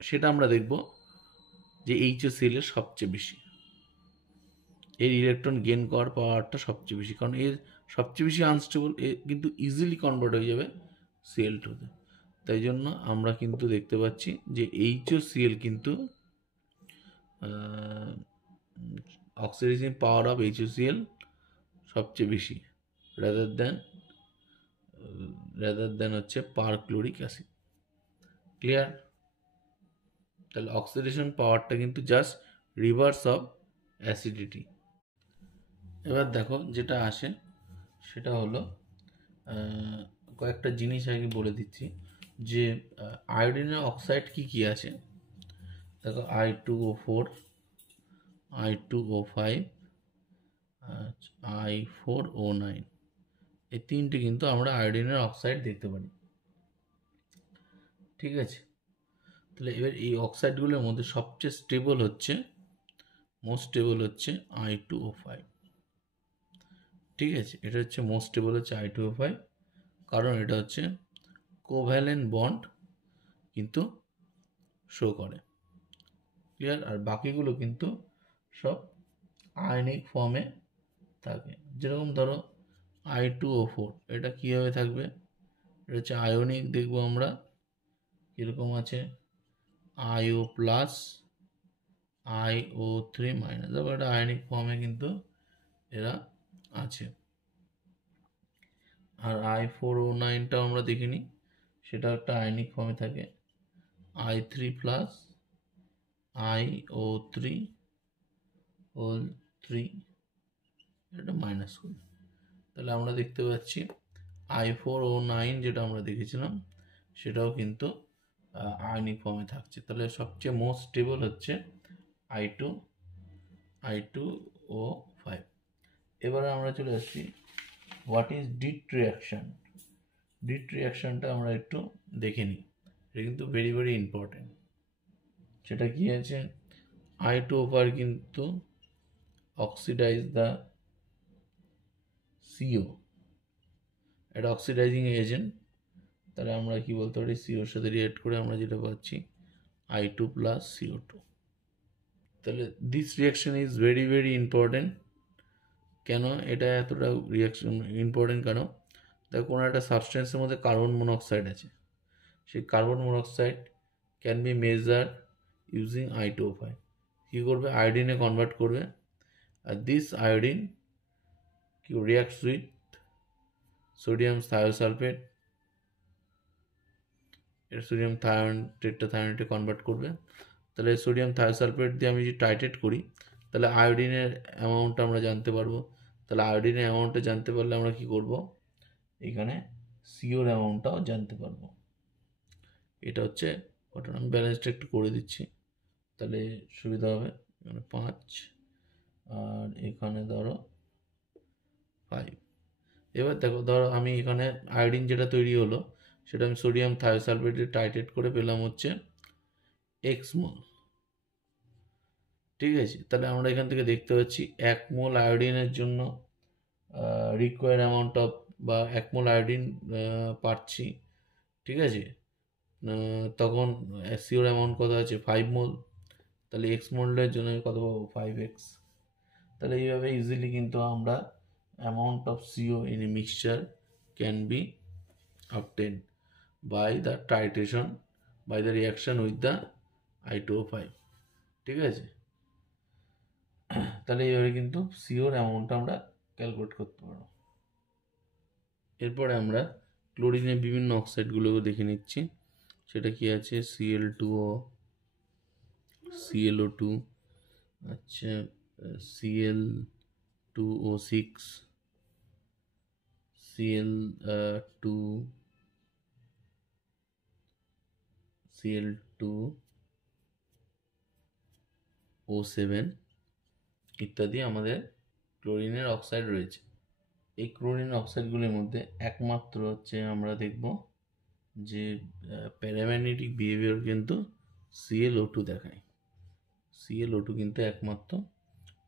সেটা আমরা দেখব যে HOCl এর সবচেয়ে বেশি, এর ইলেকট্রন গেন করার পাওয়ারটা সবচেয়ে বেশি, কারণ এর সবচেয়ে বেশি আনস্টেবল, এ কিন্তু ইজিলি কনভার্ট হয়ে যাবে Cl2-তে। তাই জন্য আমরা কিন্তু দেখতে পাচ্ছি যে HOCl কিন্তু অক্সিডেশন পাওয়ার অফ HOCl সবচেয়ে বেশি রাদার দেন হচ্ছে পারক্লোরিক অ্যাসিড। ক্লিয়ার? তাহলে অক্সিডেশন পাওয়ারটা কিন্তু জাস্ট রিভার্স অফ অ্যাসিডিটি। এবার দেখো যেটা আসে সেটা হলো কয়েকটা জিনিস আগে বলে দিচ্ছি যে আয়োডিনের অক্সাইড কি কি আছে। দেখো I2O4, I2O5, I4O9, এই তিনটে কিন্তু আমরা আয়োডিনের অক্সাইড দেখতে পারি, ঠিক আছে। তাহলে এবার এই অক্সাইডগুলোর মধ্যে সবচেয়ে মোস্ট স্টেবল হচ্ছে I2O5, ঠিক আছে। এটা হচ্ছে মোস্ট স্টেবল হচ্ছে I2O5, কারণ এটা হচ্ছে কোভ্যালেন্ট বন্ড কিন্তু শো করে, ক্লিয়ার। আর বাকিগুলো কিন্তু সব আয়নিক ফর্মে থাকে। যেরকম ধরো I2O4, এটা কীভাবে থাকবে, এটা হচ্ছে আয়নিক, দেখবো আমরা কীরকম আছে, আইও প্লাস IO3 মাইনাস, তারপর একটা আয়নিক ফর্মে কিন্তু এরা আছে। আর I4O9টাও আমরা দেখিনি, সেটা একটা আয়নিক ফর্মে থাকে, I3 প্লাস IO3 হোল 3, এটা মাইনাস করি। তাহলে আমরা দেখতে পাচ্ছি I4O9 যেটা আমরা দেখেছিলাম সেটাও কিন্তু আয়নিক ফর্মে থাকছে। তাহলে সবচেয়ে মোস্ট স্টেবল হচ্ছে I2O5। এবারে আমরা চলে আসছি হোয়াট ইজ ডিট রিয়াকশান। ডিট রিয়াকশানটা আমরা একটু দেখে নিই, এটা কিন্তু ভেরি ভেরি ইম্পর্টেন্ট। সেটা কি আছে, I2O5 কিন্তু অক্সিডাইজ দ্য CO, এটা অক্সিডাইজিং এজেন্ট। তাহলে আমরা কি বলতে পারি, সিওর সাথে রিয়েক্ট করে আমরা যেটা পাচ্ছি I2 প্লাস CO2। তাহলে this reaction is very very important. কেন এটা এতটা রিয়াকশন ইম্পর্টেন্ট, কেন দেখো কোনো একটা সাবস্টেন্সের মধ্যে কার্বন মনোক্সাইড আছে, সেই carbon monoxide can be measure using I2O5। কী করবে, আয়োডিনে কনভার্ট করবে, আর দিস আয়োডিন কি রিয়াক্টস উইথ সোডিয়াম থায়োসালফেট, এটা সোডিয়াম থায়োন টেট্রাথায়োনেটে কনভার্ট করবে। তাহলে সোডিয়াম থায়োসালফেট দিয়ে আমি যদি টাইট্রেট করি তাহলে আয়োডিনের অ্যামাউন্টটা আমরা জানতে পারবো। তাহলে আয়োডিনের অ্যামাউন্টটা জানতে পারলে আমরা কি করব, এখানে সিওর অ্যামাউন্টটাও জানতে পারবো। এটা হচ্ছে ঘটনা। আমি ব্যালেন্সটা একটু করে দিচ্ছি তাহলে সুবিধা হবে। এখানে 5 আর এখানে ধরো 5। এবার দেখো, ধরো আমি এখানে আয়োডিন যেটা তৈরি হলো সেটা আমি সোডিয়াম থায়োসালফেটে টাইট্রেট করে পেলাম হচ্ছে x মোল, ঠিক আছে। তাহলে আমরা এখান থেকে দেখতে পাচ্ছি 1 মোল আয়োডিনের জন্য রিকোয়ার অ্যামাউন্ট অফ, বা 1 মোল আয়োডিন পাচ্ছি, ঠিক আছে। তখন সিওর অ্যামাউন্ট কত আছে, 5 মোল। তাহলে x মোলের জন্য কত পাবো, 5x। তাহলে এইভাবে ইজিলি কিন্তু আমরা amount of CO in a mixture can be obtained by the titration by the reaction with the I2O5, ঠিক আছে। তাহলে এইভাবে কিন্তু সিওর অ্যামাউন্টটা আমরা ক্যালকুলেট করতে পারবো। এরপরে আমরা ক্লোরিনের বিভিন্ন অক্সাইডগুলোকে দেখে নিচ্ছি। সেটা কি আছে, Cl2O, ClO2, আচ্ছা Cl2O6, Cl2O7 ইত্যাদি আমাদের ক্লোরিনের অক্সাইড রয়েছে। এই ক্লোরিন অক্সাইডগুলির মধ্যে একমাত্র হচ্ছে আমরা দেখব যে প্যারাম্যাগনেটিক বিহেভিয়ার কিন্তু ClO2 দেখায়। ClO2 কিন্তু একমাত্র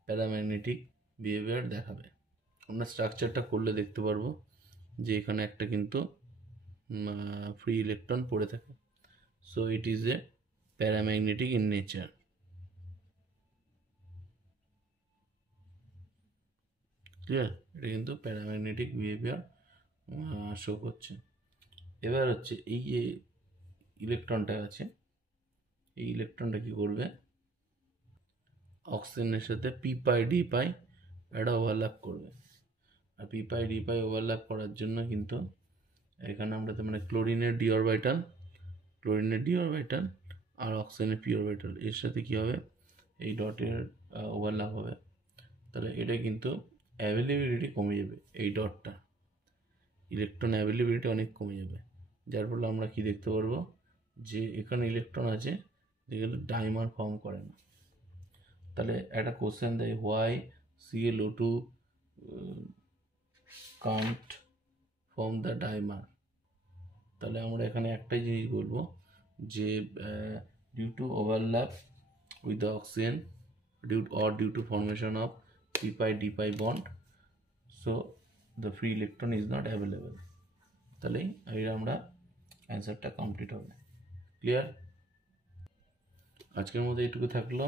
প্যারাম্যাগনেটিক বিহেভিয়ার দেখাবে। আমরা স্ট্রাকচারটা করলে দেখতে পারবো যে এখানে একটা কিন্তু ফ্রি ইলেকট্রন পড়ে থাকে। So it is a paramagnetic in nature. Clear, এটা কিন্তু প্যারাম্যাগনেটিক বিহেভিয়ার শো করছে। এবার হচ্ছে এই যে ইলেকট্রনটা আছে, এই ইলেকট্রনটা কি করবে, অক্সিজেনের সাথে p π d π এটা ওভারল্যাপ করবে। আর p π d π ওভারল্যাপ করার জন্য কিন্তু এখানে আমরা মানে ক্লোরিনের ডি অরবিটাল আর অক্সিজেনের পি অরবিটাল এর সাথে কি হবে, এই ডটের ওভারল্যাপ হবে। তাহলে এটা কিন্তু অ্যাভেলেবিলিটি কমে যাবে, এই ডটটা ইলেকট্রন অ্যাভেলেবিলিটি অনেক কমে যাবে, যার ফলে আমরা কি দেখতে পারবো যে এখানে ইলেকট্রন আছে যেগুলো ডাইমার ফর্ম করে না। তাহলে একটা কোশ্চেন দেয়, why ClO2 can't form the dimer. তাহলে আমরা এখানে একটাই জিনিস বলবো যে due to overlap with the oxygen due to formation of p π d π bond, so the free electron is not available. তাহলে আমরা অ্যান্সারটা কমপ্লিট হবে। ক্লিয়ার, আজকের মধ্যে এইটুকু থাকলো।